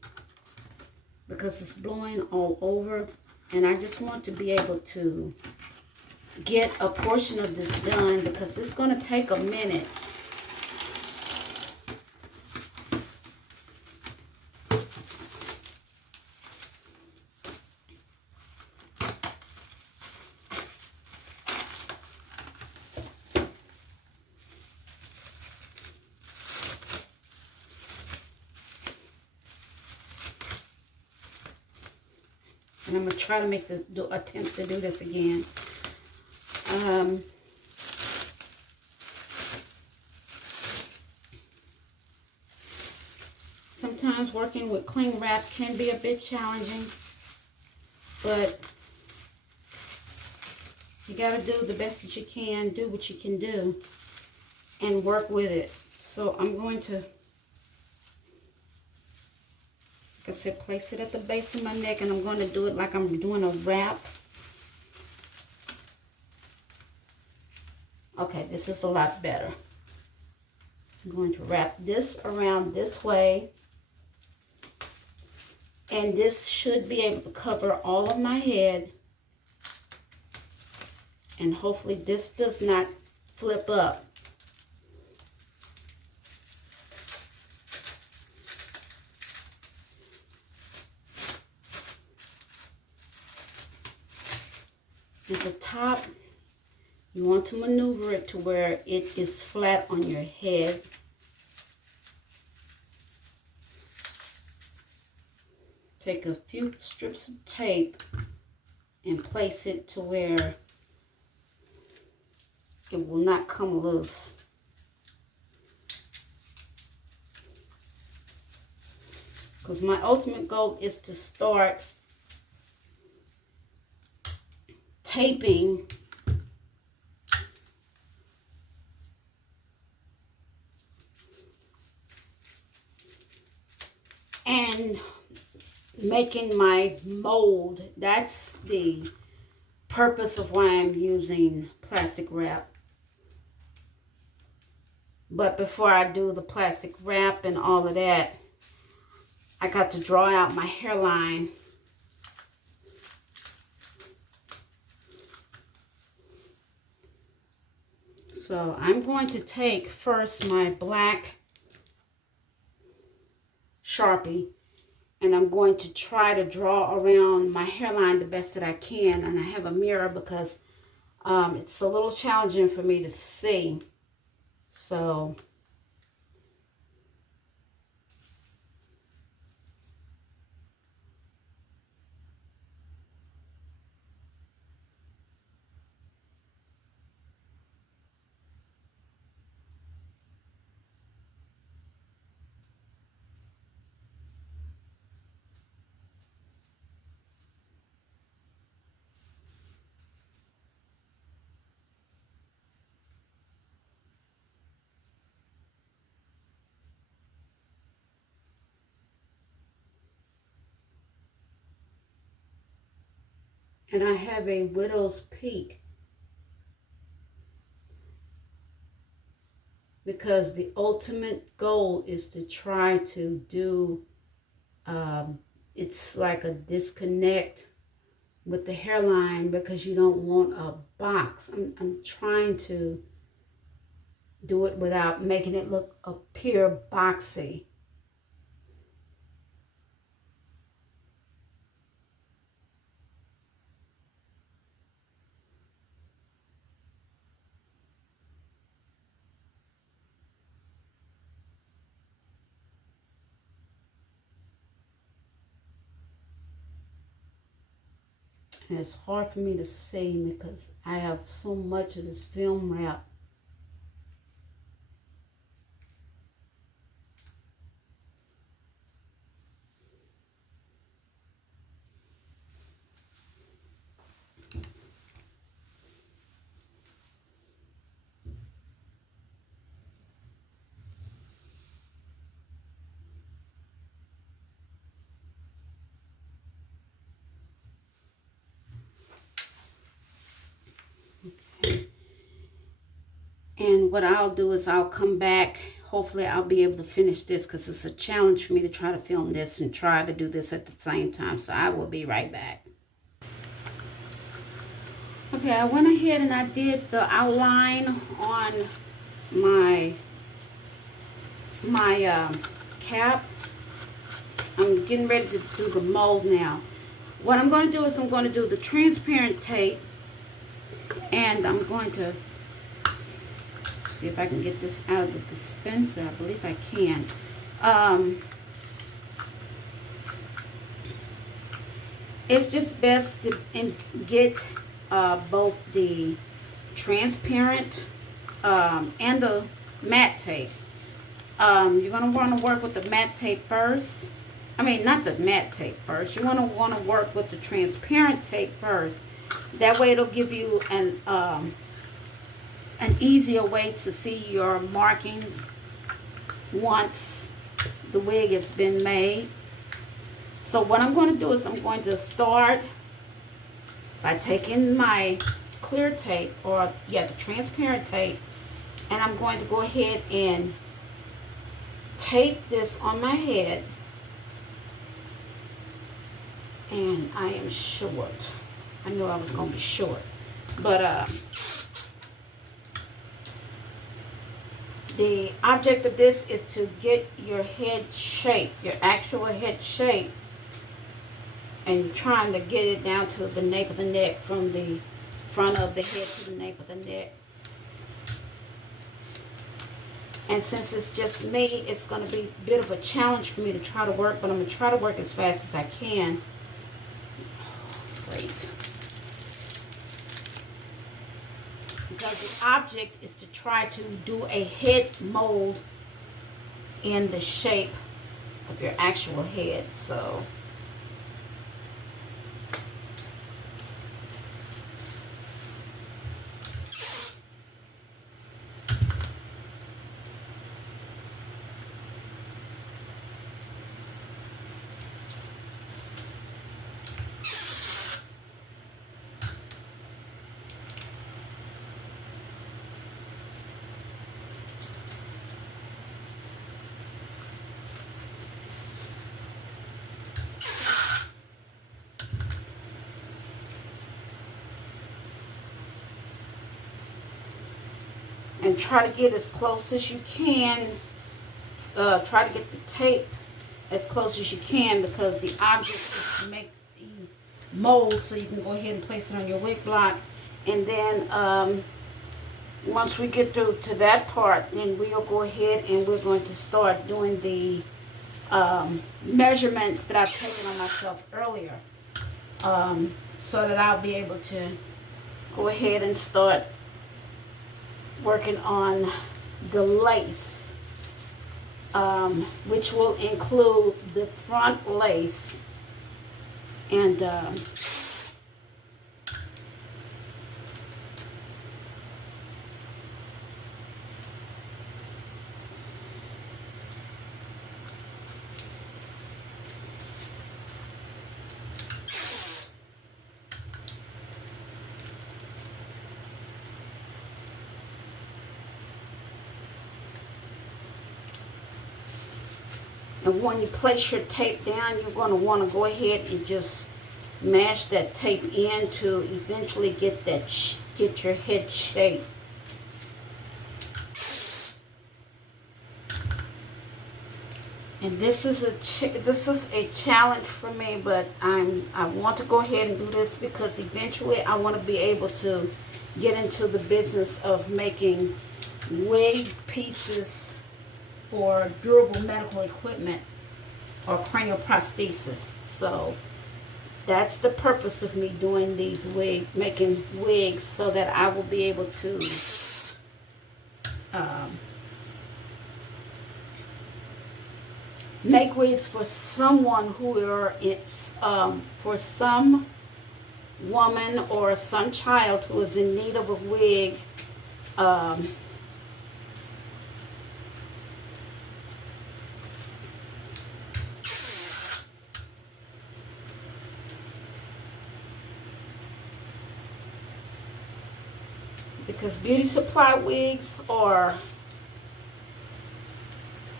because it's blowing all over, and I just want to be able to get a portion of this done because it's going to take a minute. And I'm going to try to make the attempt to do this again. Sometimes working with cling wrap can be a bit challenging, but you got to do the best that you can, do what you can do, and work with it. So I'm going to, like I said, place it at the base of my neck, and I'm going to do it like I'm doing a wrap. Okay, this is a lot better. I'm going to wrap this around this way, and this should be able to cover all of my head, and hopefully this does not flip up. At the top, you want to maneuver it to where it is flat on your head. Take a few strips of tape and place it to where it will not come loose. Because my ultimate goal is to start taping and making my mold. That's the purpose of why I'm using plastic wrap. But before I do the plastic wrap and all of that, I got to draw out my hairline. So I'm going to take first my black Sharpie, and I'm going to try to draw around my hairline the best that I can. And I have a mirror because it's a little challenging for me to see. So and I have a widow's peak because the ultimate goal is to try to do, it's like a disconnect with the hairline because you don't want a box. I'm trying to do it without making it appear boxy. And it's hard for me to see because I have so much of this film wrap. And what I'll do is I'll come back hopefully I'll be able to finish this because it's a challenge for me to try to film this and try to do this at the same time. So I will be right back. Okay, I went ahead and I did the outline on my cap. I'm getting ready to do the mold now. What I'm going to do is I'm going to do the transparent tape, and I'm going to see if I can get this out of the dispenser. I believe I can. It's just best to get both the transparent and the matte tape. You're going to want to work with the matte tape first. I mean, not the matte tape first. You want to work with the transparent tape first. That way it'll give you an easier way to see your markings once the wig has been made. So what I'm going to do is I'm going to start by taking my clear tape, or the transparent tape, and I'm going to go ahead and tape this on my head. And I am short. I knew I was going to be short. But the object of this is to get your head shape, your actual head shape. And you're trying to get it down to the nape of the neck, from the front of the head to the nape of the neck. And since it's just me, it's going to be a bit of a challenge for me to try to work, but I'm going to try to work as fast as I can. Great. Because the object is to try to do a head mold in the shape of your actual head. So and try to get as close as you can. Try to get the tape as close as you can, because the object is to make the mold so you can go ahead and place it on your wig block. And then once we get through to that part, then we'll go ahead and we're going to start doing the measurements that I've taken on myself earlier, so that I'll be able to go ahead and start working on the lace, which will include the front lace and and when you place your tape down, you're going to want to go ahead and just mash that tape in to eventually get your head shape. And this is a challenge for me, but I want to go ahead and do this because eventually I want to be able to get into the business of making wig pieces for durable medical equipment or cranial prosthesis. So that's the purpose of me doing these making wigs, so that I will be able to make wigs for someone who for some woman or some child who is in need of a wig, because beauty supply wigs are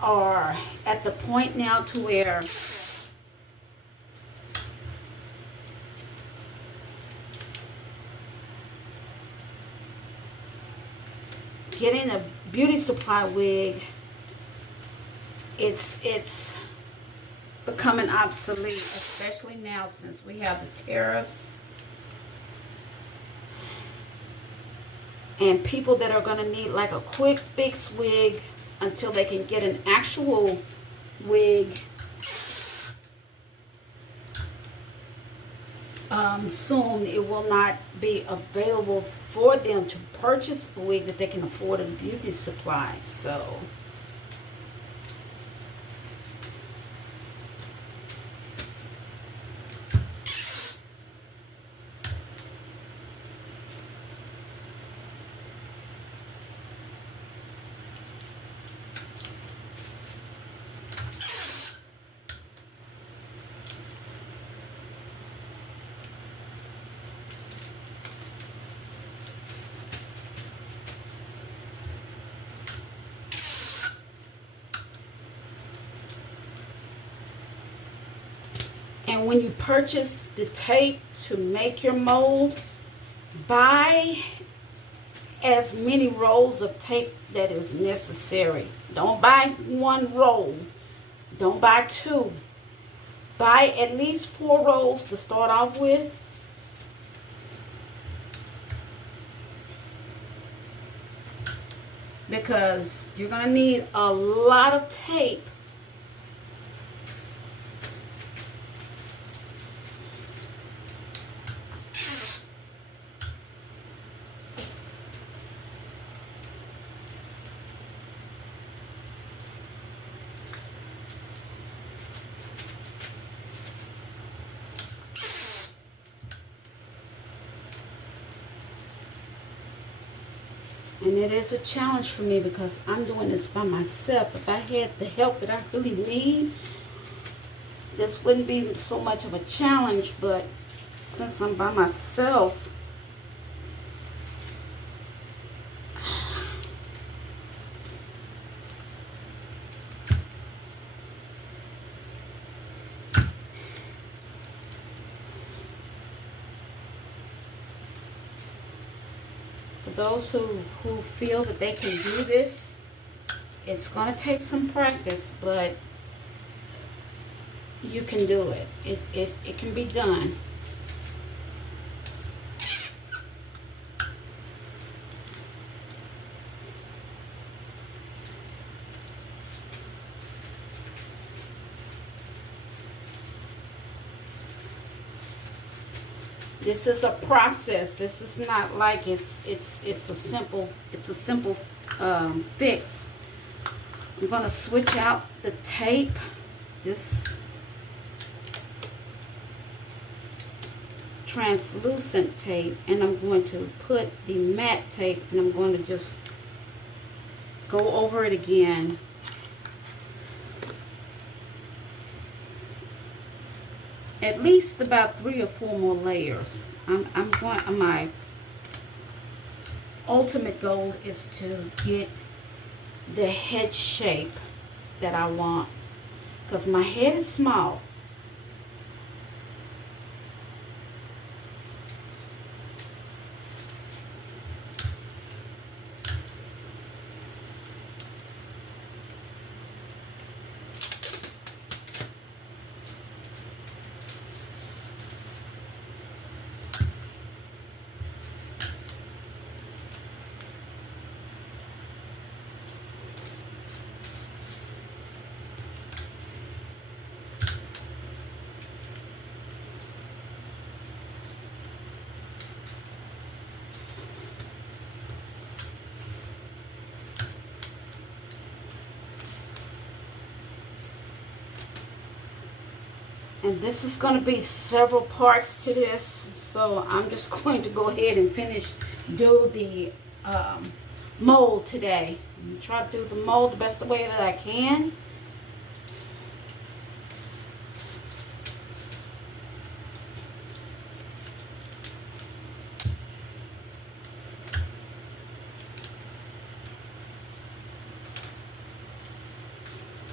are at the point now to where getting a beauty supply wig, it's becoming obsolete, especially now since we have the tariffs. And people that are going to need like a quick fix wig until they can get an actual wig soon, it will not be available for them to purchase a wig that they can afford in beauty supply. So and when you purchase the tape to make your mold, buy as many rolls of tape that is necessary. Don't buy one roll. Don't buy two. Buy at least 4 rolls to start off with. Because you're going to need a lot of tape and it is a challenge for me because I'm doing this by myself. If I had the help that I really need, this wouldn't be so much of a challenge, but since I'm by myself, for those who feel that they can do this, it's going to take some practice, but you can do it. It can be done. This is a process. This is not like it's a simple fix. I'm going to switch out the tape. This translucent tape, and I'm going to put the matte tape, and I'm going to just go over it again. At least about 3 or 4 more layers. I'm going. My ultimate goal is to get the head shape that I want, because my head is small. And this is going to be several parts to this, so I'm just going to go ahead and do the mold today. Try to do the mold the best way that I can.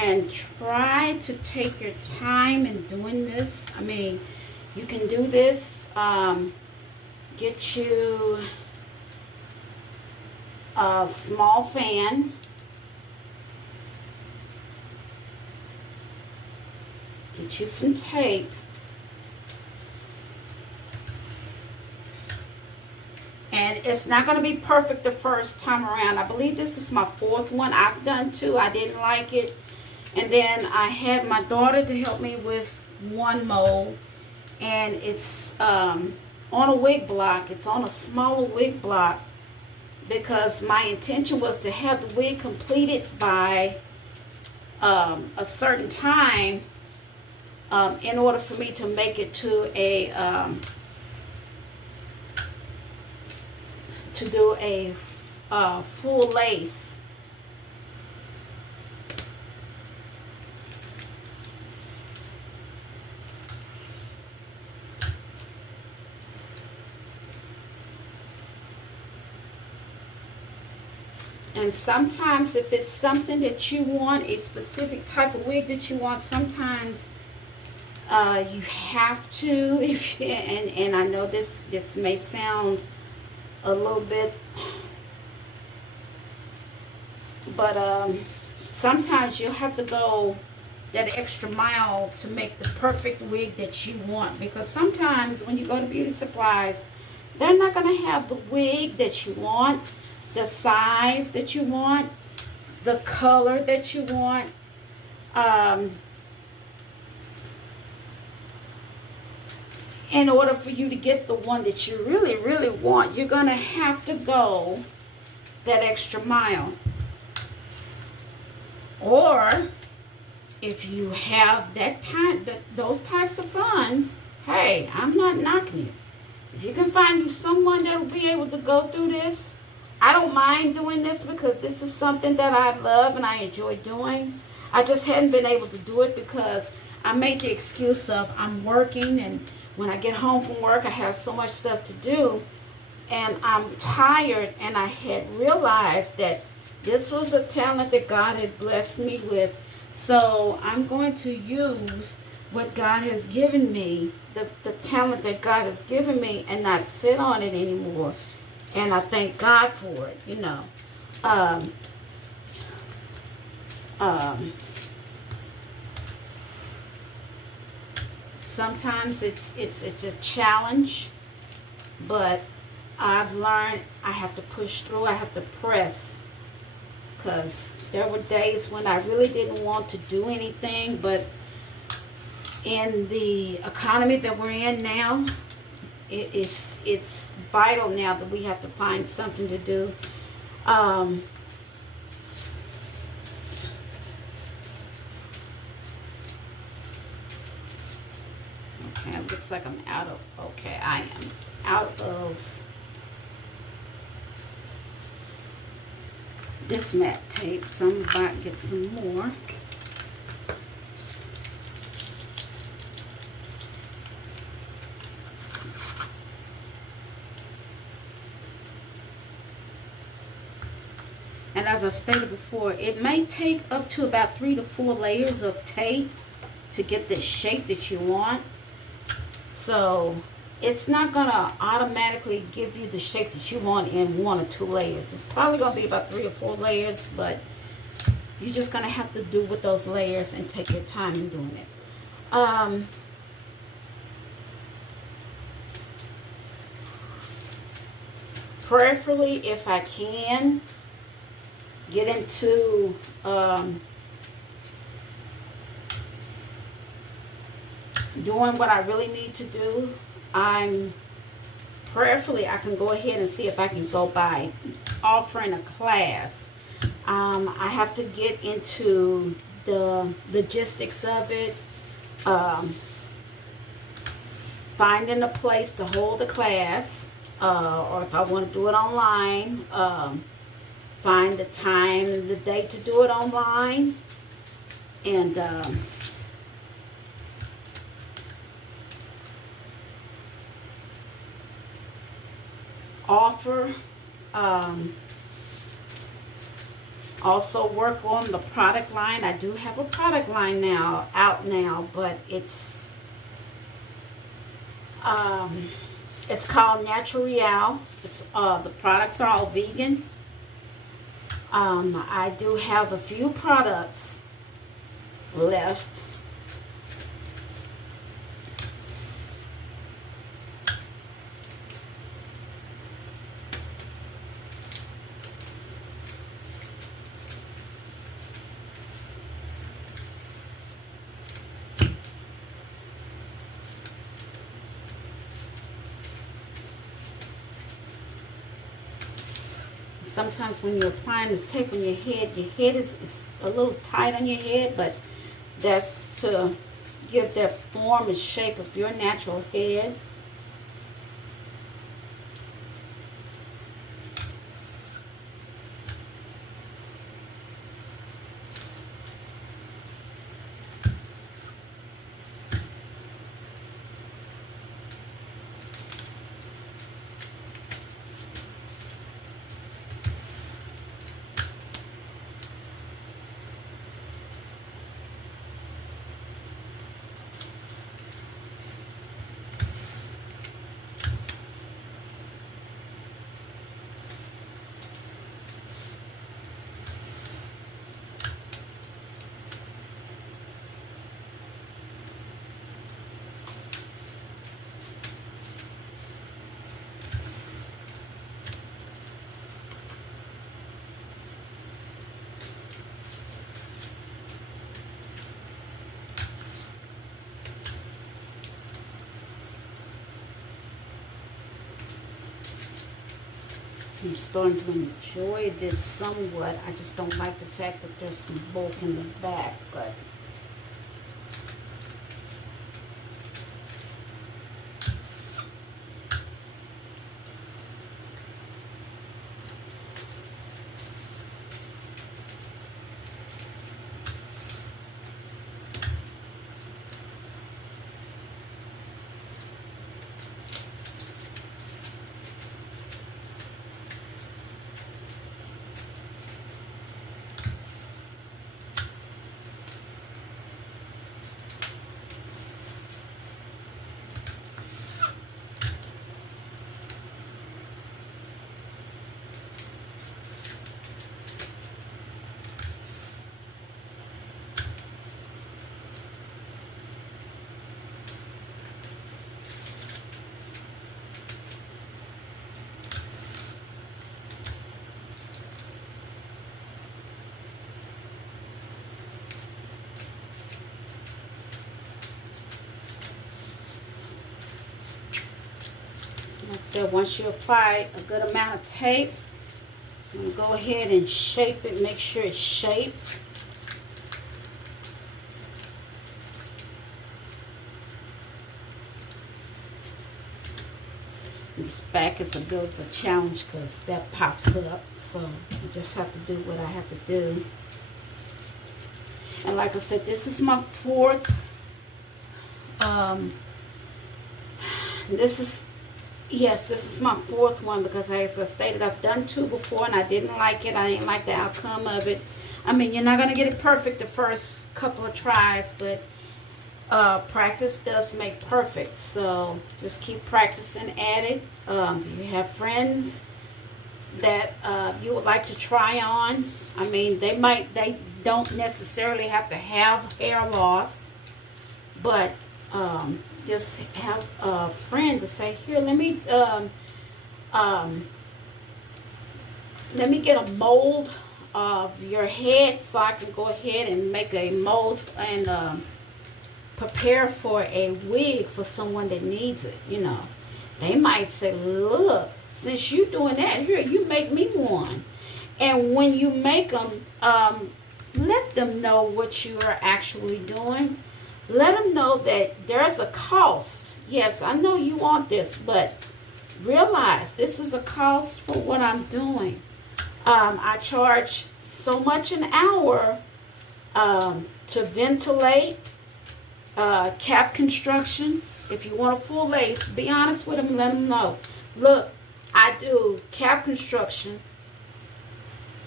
And try to take your time in doing this. I mean, you can do this. Get you a small fan. Get you some tape. And it's not going to be perfect the first time around. I believe this is my fourth one. I've done two. I didn't like it. And then I had my daughter to help me with one mold. And it's on a wig block. It's on a smaller wig block because my intention was to have the wig completed by a certain time in order for me to make it to a do a full lace. And sometimes if it's something that you want, a specific type of wig that you want, sometimes you have to, if you, and I know this may sound a little bit, but sometimes you'll have to go that extra mile to make the perfect wig that you want, because sometimes when you go to beauty supplies, they're not going to have the wig that you want, the size that you want, the color that you want. In order for you to get the one that you really, really want, you're going to have to go that extra mile. Or if you have those types of funds, hey, I'm not knocking you. If you can find you someone that will be able to go through this, I don't mind doing this because this is something that I love and I enjoy doing. I just hadn't been able to do it because I made the excuse of I'm working, and when I get home from work, I have so much stuff to do, and I'm tired, and I had realized that this was a talent that God had blessed me with. So I'm going to use what God has given me, the talent that God has given me, and not sit on it anymore. And I thank God for it, you know. Sometimes it's a challenge, but I've learned I have to push through. I have to press, because there were days when I really didn't want to do anything, but in the economy that we're in now, it's vital now that we have to find something to do. Okay, it looks like I'm out of, okay, I am out of this matte tape, so I'm about to get some more. And as I've stated before, it may take up to about 3 to 4 layers of tape to get the shape that you want. So it's not going to automatically give you the shape that you want in 1 or 2 layers. It's probably going to be about 3 or 4 layers, but you're just going to have to do with those layers and take your time in doing it. Prayerfully, if I can, get into doing what I really need to do. Prayerfully, I can go ahead and see if I can go by offering a class. I have to get into the logistics of it, finding a place to hold a class, or if I want to do it online, find the time and the date to do it online, and offer Also work on the product line. I do have a product line now, out now, but it's called Natural Real. It's the products are all vegan. I do have a few products left. Sometimes when you're applying this tape on your head is a little tight on your head, but that's to give that form and shape of your natural head. I'm starting to enjoy this somewhat. I just don't like the fact that there's some bulk in the back, but like I said, once you apply a good amount of tape, I'm going to go ahead and shape it, make sure it's shaped. This back is a bit of a challenge because that pops up, so you just have to do what I have to do. And like I said, this is my fourth. This is my fourth one because as I stated, I've done 2 before and I didn't like it. I didn't like the outcome of it. I mean, you're not going to get it perfect the first couple of tries, but practice does make perfect. So just keep practicing at it. If you have friends that you would like to try on, I mean, they don't necessarily have to have hair loss, but just have a friend to say, here, let me get a mold of your head so I can go ahead and make a mold and prepare for a wig for someone that needs it. You know, they might say, look, since you're doing that, here, you make me one. And when you make them, let them know what you are actually doing. Let them know that there's a cost. Yes, I know you want this, but realize this is a cost for what I'm doing. I charge so much an hour to ventilate, cap construction. If you want a full lace, be honest with them, let them know. Look, I do cap construction,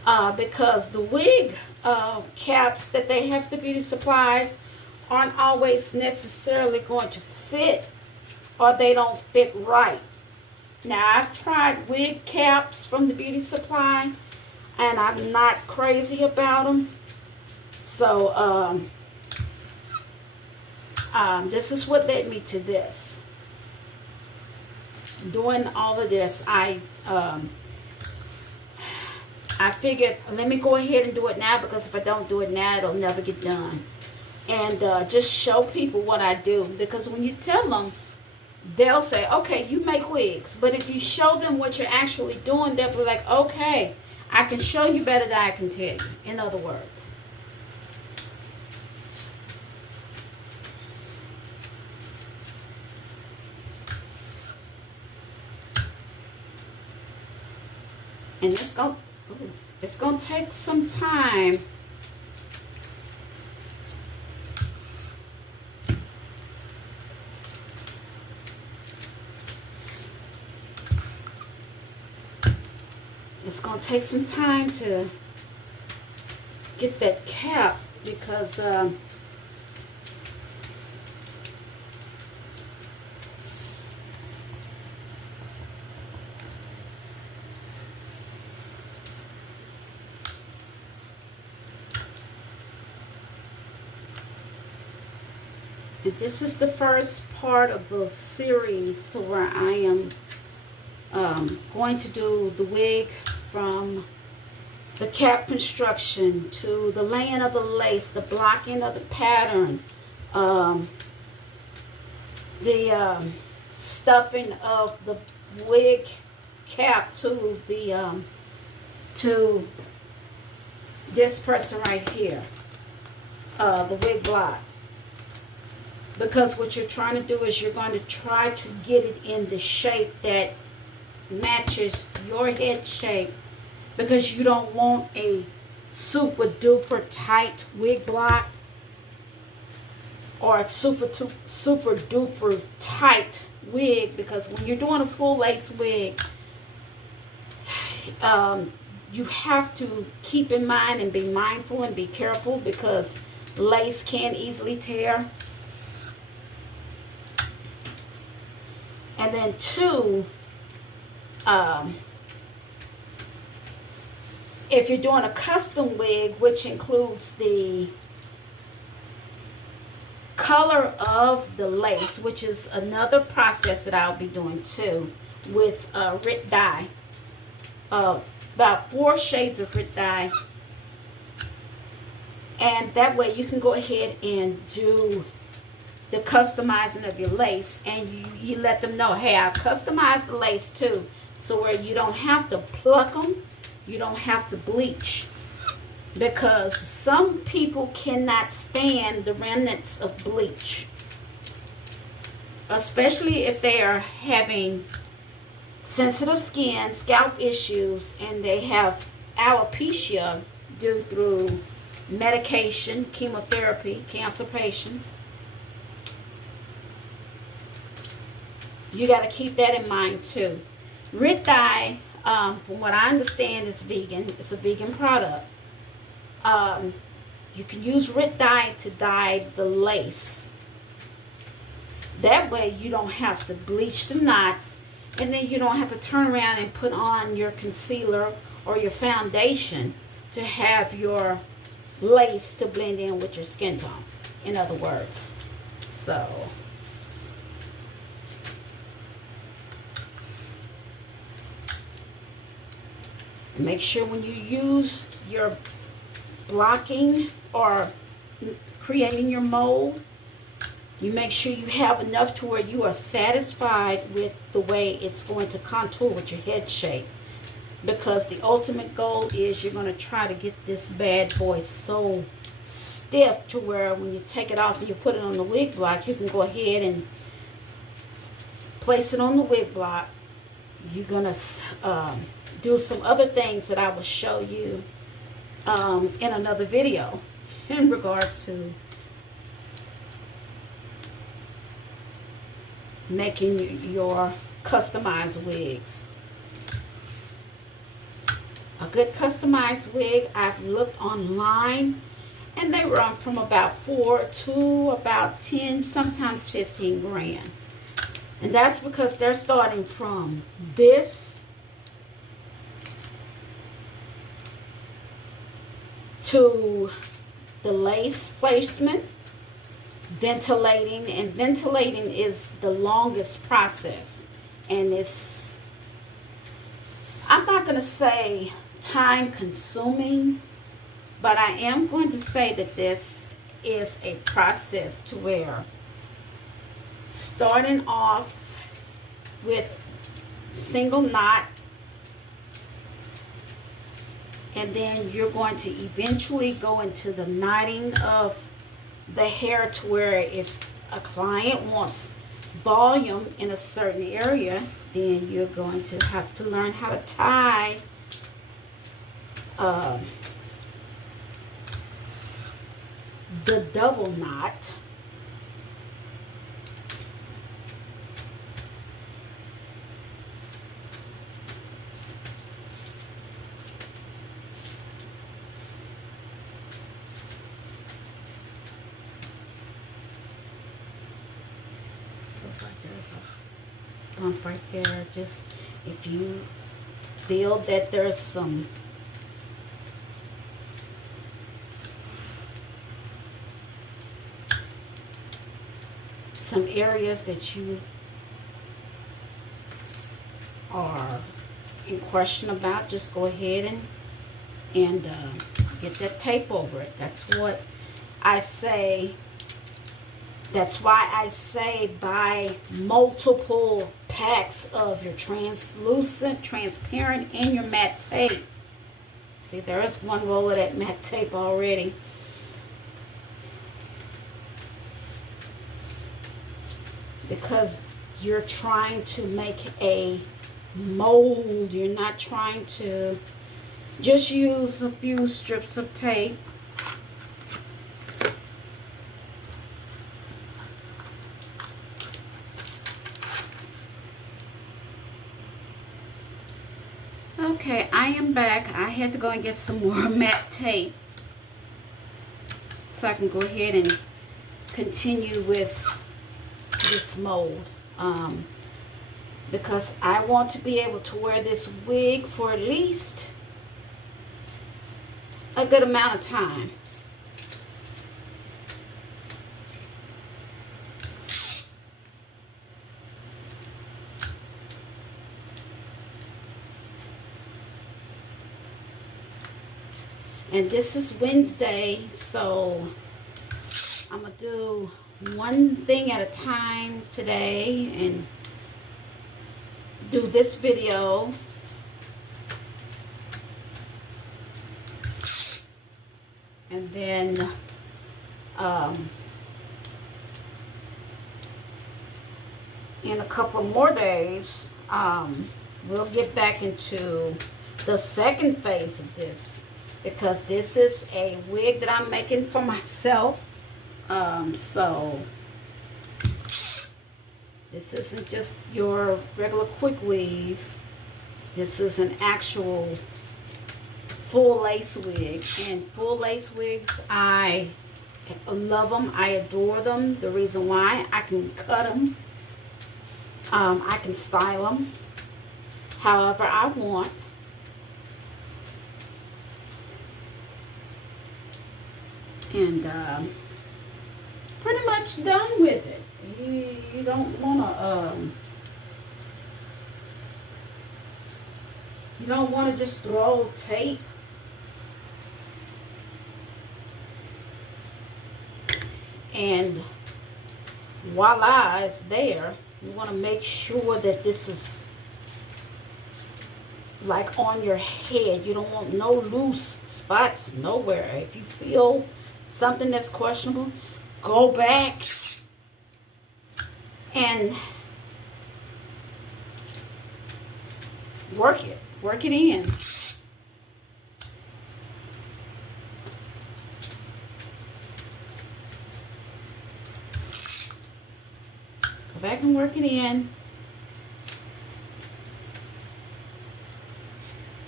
because the wig caps that they have at the beauty supplies aren't always necessarily going to fit, or they don't fit right. Now, I've tried wig caps from the beauty supply, and I'm not crazy about them. So this is what led me to this. Doing all of this, I figured, let me go ahead and do it now, because if I don't do it now, it'll never get done. And just show people what I do, because when you tell them, they'll say, okay, you make wigs. But if you show them what you're actually doing, they'll be like, okay, I can show you better than I can tell you, in other words. And it's gonna take some time. It's gonna take some time to get that cap, because and this is the first part of the series to where I am going to do the wig from the cap construction to the laying of the lace, the blocking of the pattern, the stuffing of the wig cap to the to this person right here, the wig block. Because what you're trying to do is you're going to try to get it in the shape that matches your head shape, because you don't want a super duper tight wig block or a super duper tight wig, because when you're doing a full lace wig, you have to keep in mind and be mindful and be careful, because lace can easily tear. And then two, if you're doing a custom wig, which includes the color of the lace, which is another process that I'll be doing too, with Rit dye, about 4 shades of Rit dye, and that way you can go ahead and do the customizing of your lace, and you let them know, hey, I customized the lace too, so where you don't have to pluck them, you don't have to bleach, because some people cannot stand the remnants of bleach, especially if they are having sensitive skin, scalp issues, and they have alopecia due through medication, chemotherapy, cancer patients. You got to keep that in mind too. Rit dye, from what I understand, is vegan. It's a vegan product. You can use Rit dye to dye the lace. That way you don't have to bleach the knots, and then you don't have to turn around and put on your concealer or your foundation to have your lace to blend in with your skin tone, in other words. So make sure when you use your blocking or creating your mold, you make sure you have enough to where you are satisfied with the way it's going to contour with your head shape. Because the ultimate goal is you're going to try to get this bad boy so stiff to where when you take it off and you put it on the wig block, you can go ahead and place it on the wig block. You're going to do some other things that I will show you in another video in regards to making your customized wigs. A good customized wig, I've looked online, and they run from about 4 to about 10, sometimes 15 grand. And that's because they're starting from this to the lace placement, ventilating, and ventilating is the longest process. And it's, I'm not going to say time consuming, but I am going to say that this is a process to where starting off with single knot, and then you're going to eventually go into the knotting of the hair to where if a client wants volume in a certain area, then you're going to have to learn how to tie the double knot. Looks like there's a bump right there. Just if you feel that there's some areas that you are in question about, just go ahead and get that tape over it. That's what I say. That's why I say buy multiple packs of your translucent, transparent, and your matte tape. See, there is one roll of that matte tape already. Because you're trying to make a mold. You're not trying to just use a few strips of tape. Okay, I am back. I had to go and get some more matte tape so I can go ahead and continue with this mold, because I want to be able to wear this wig for at least a good amount of time. And this is Wednesday, so I'm gonna do one thing at a time today and do this video. And then in a couple of more days, we'll get back into the second phase of this, because this is a wig that I'm making for myself. So this isn't just your regular quick weave. This is an actual full lace wig. And full lace wigs, I love them. I adore them. The reason why, I can cut them. I can style them however I want. And pretty much done with it. You don't want to just throw tape and voila, it's there. You want to make sure that this is like on your head. You don't want no loose spots nowhere. If you feel something that's questionable, go back and work it in. Go back and work it in.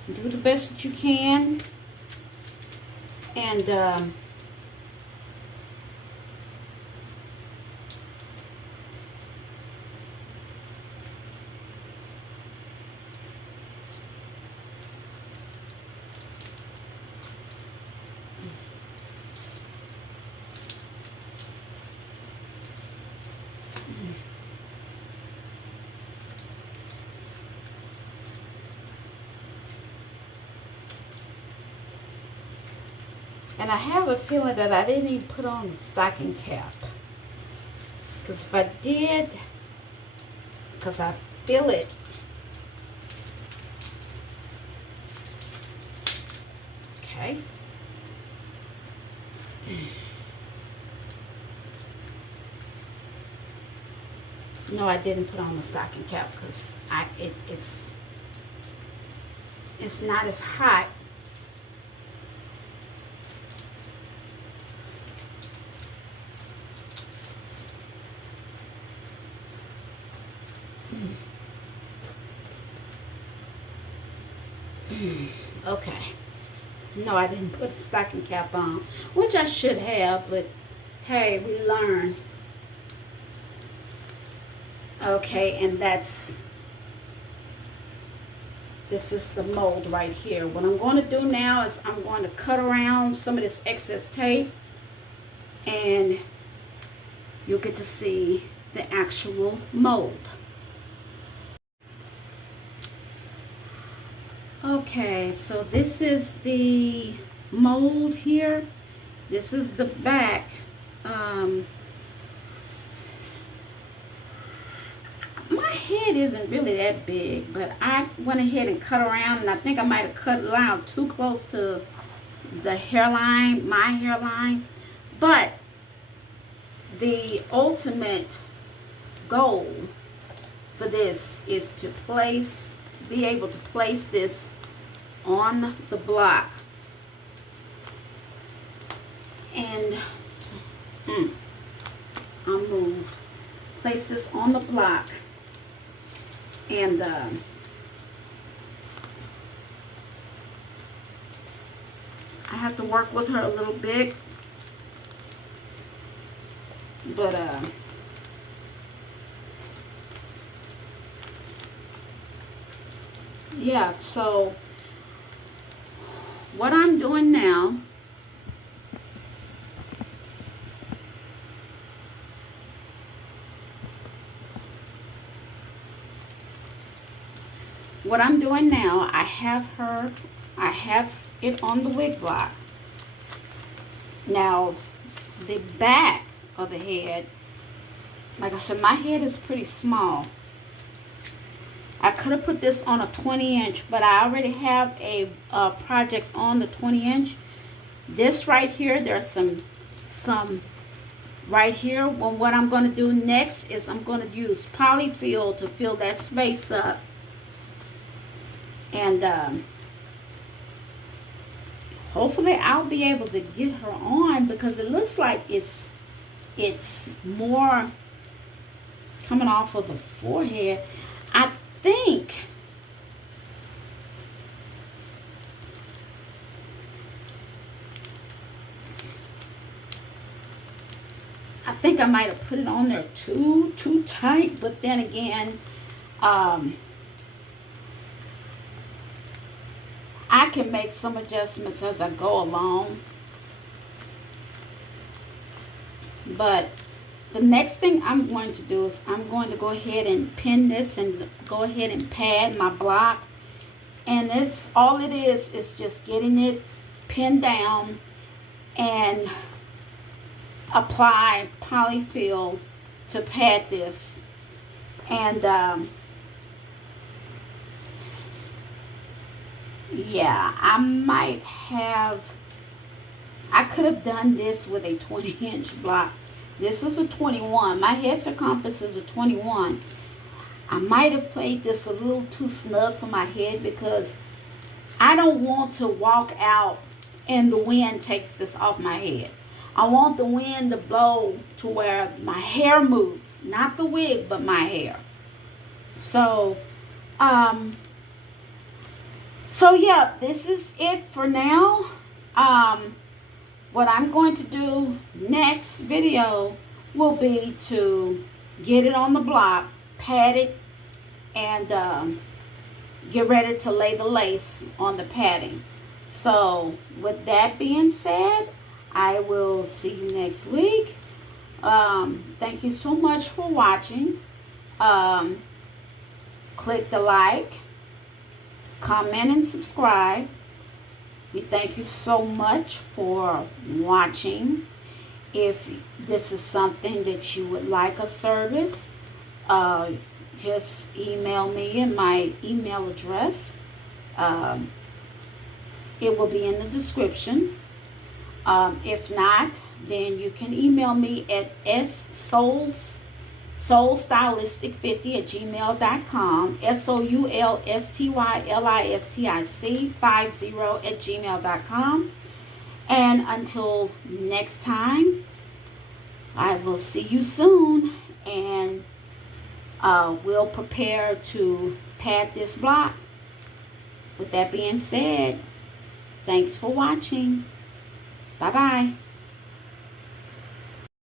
Do the best that you can. And I have a feeling that I didn't even put on the stocking cap. Because if I did, because I feel it. Okay. No, I didn't put on the stocking cap because it's not as hot. Okay. No, I didn't put the stocking cap on, which I should have, but hey, we learn. Okay, and this is the mold right here. What I'm going to do now is I'm going to cut around some of this excess tape, and you'll get to see the actual mold. Okay, so this is the mold here. This is the back. My head isn't really that big, but I went ahead and cut around, and I think I might have cut around too close to the hairline, my hairline. But the ultimate goal for this is to be able to place this on the block. And I moved. Place this on the block. And I have to work with her a little bit. But yeah, so what I'm doing now, I have it on the wig block. Now, the back of the head, like I said, my head is pretty small. I could have put this on a 20-inch, but I already have a project on the 20-inch. This right here, there's some right here. Well, what I'm going to do next is I'm going to use polyfill to fill that space up. And hopefully I'll be able to get her on, because it looks like it's more coming off of the forehead. I think I might have put it on there too tight, but then again, I can make some adjustments as I go along. But the next thing I'm going to do is I'm going to go ahead and pin this and go ahead and pad my block. And this, all it is just getting it pinned down and apply polyfill to pad this. And yeah, I could have done this with a 20-inch block. This is a 21. My head circumference is a 21. I might have played this a little too snug for my head, because I don't want to walk out and the wind takes this off my head. I want the wind to blow to where my hair moves. Not the wig, but my hair. So, So yeah, this is it for now. What I'm going to do next video will be to get it on the block, pat it, and get ready to lay the lace on the padding. So with that being said, I will see you next week. Thank you so much for watching. Click the like, comment, and subscribe. We thank you so much for watching. If this is something that you would like a service, just email me at my email address. It will be in the description. If not, then you can email me at soulstylistic50@gmail.com. soulstylistic50@gmail.com. And until next time, I will see you soon, and we'll prepare to pad this block. With that being said, thanks for watching. Bye-bye.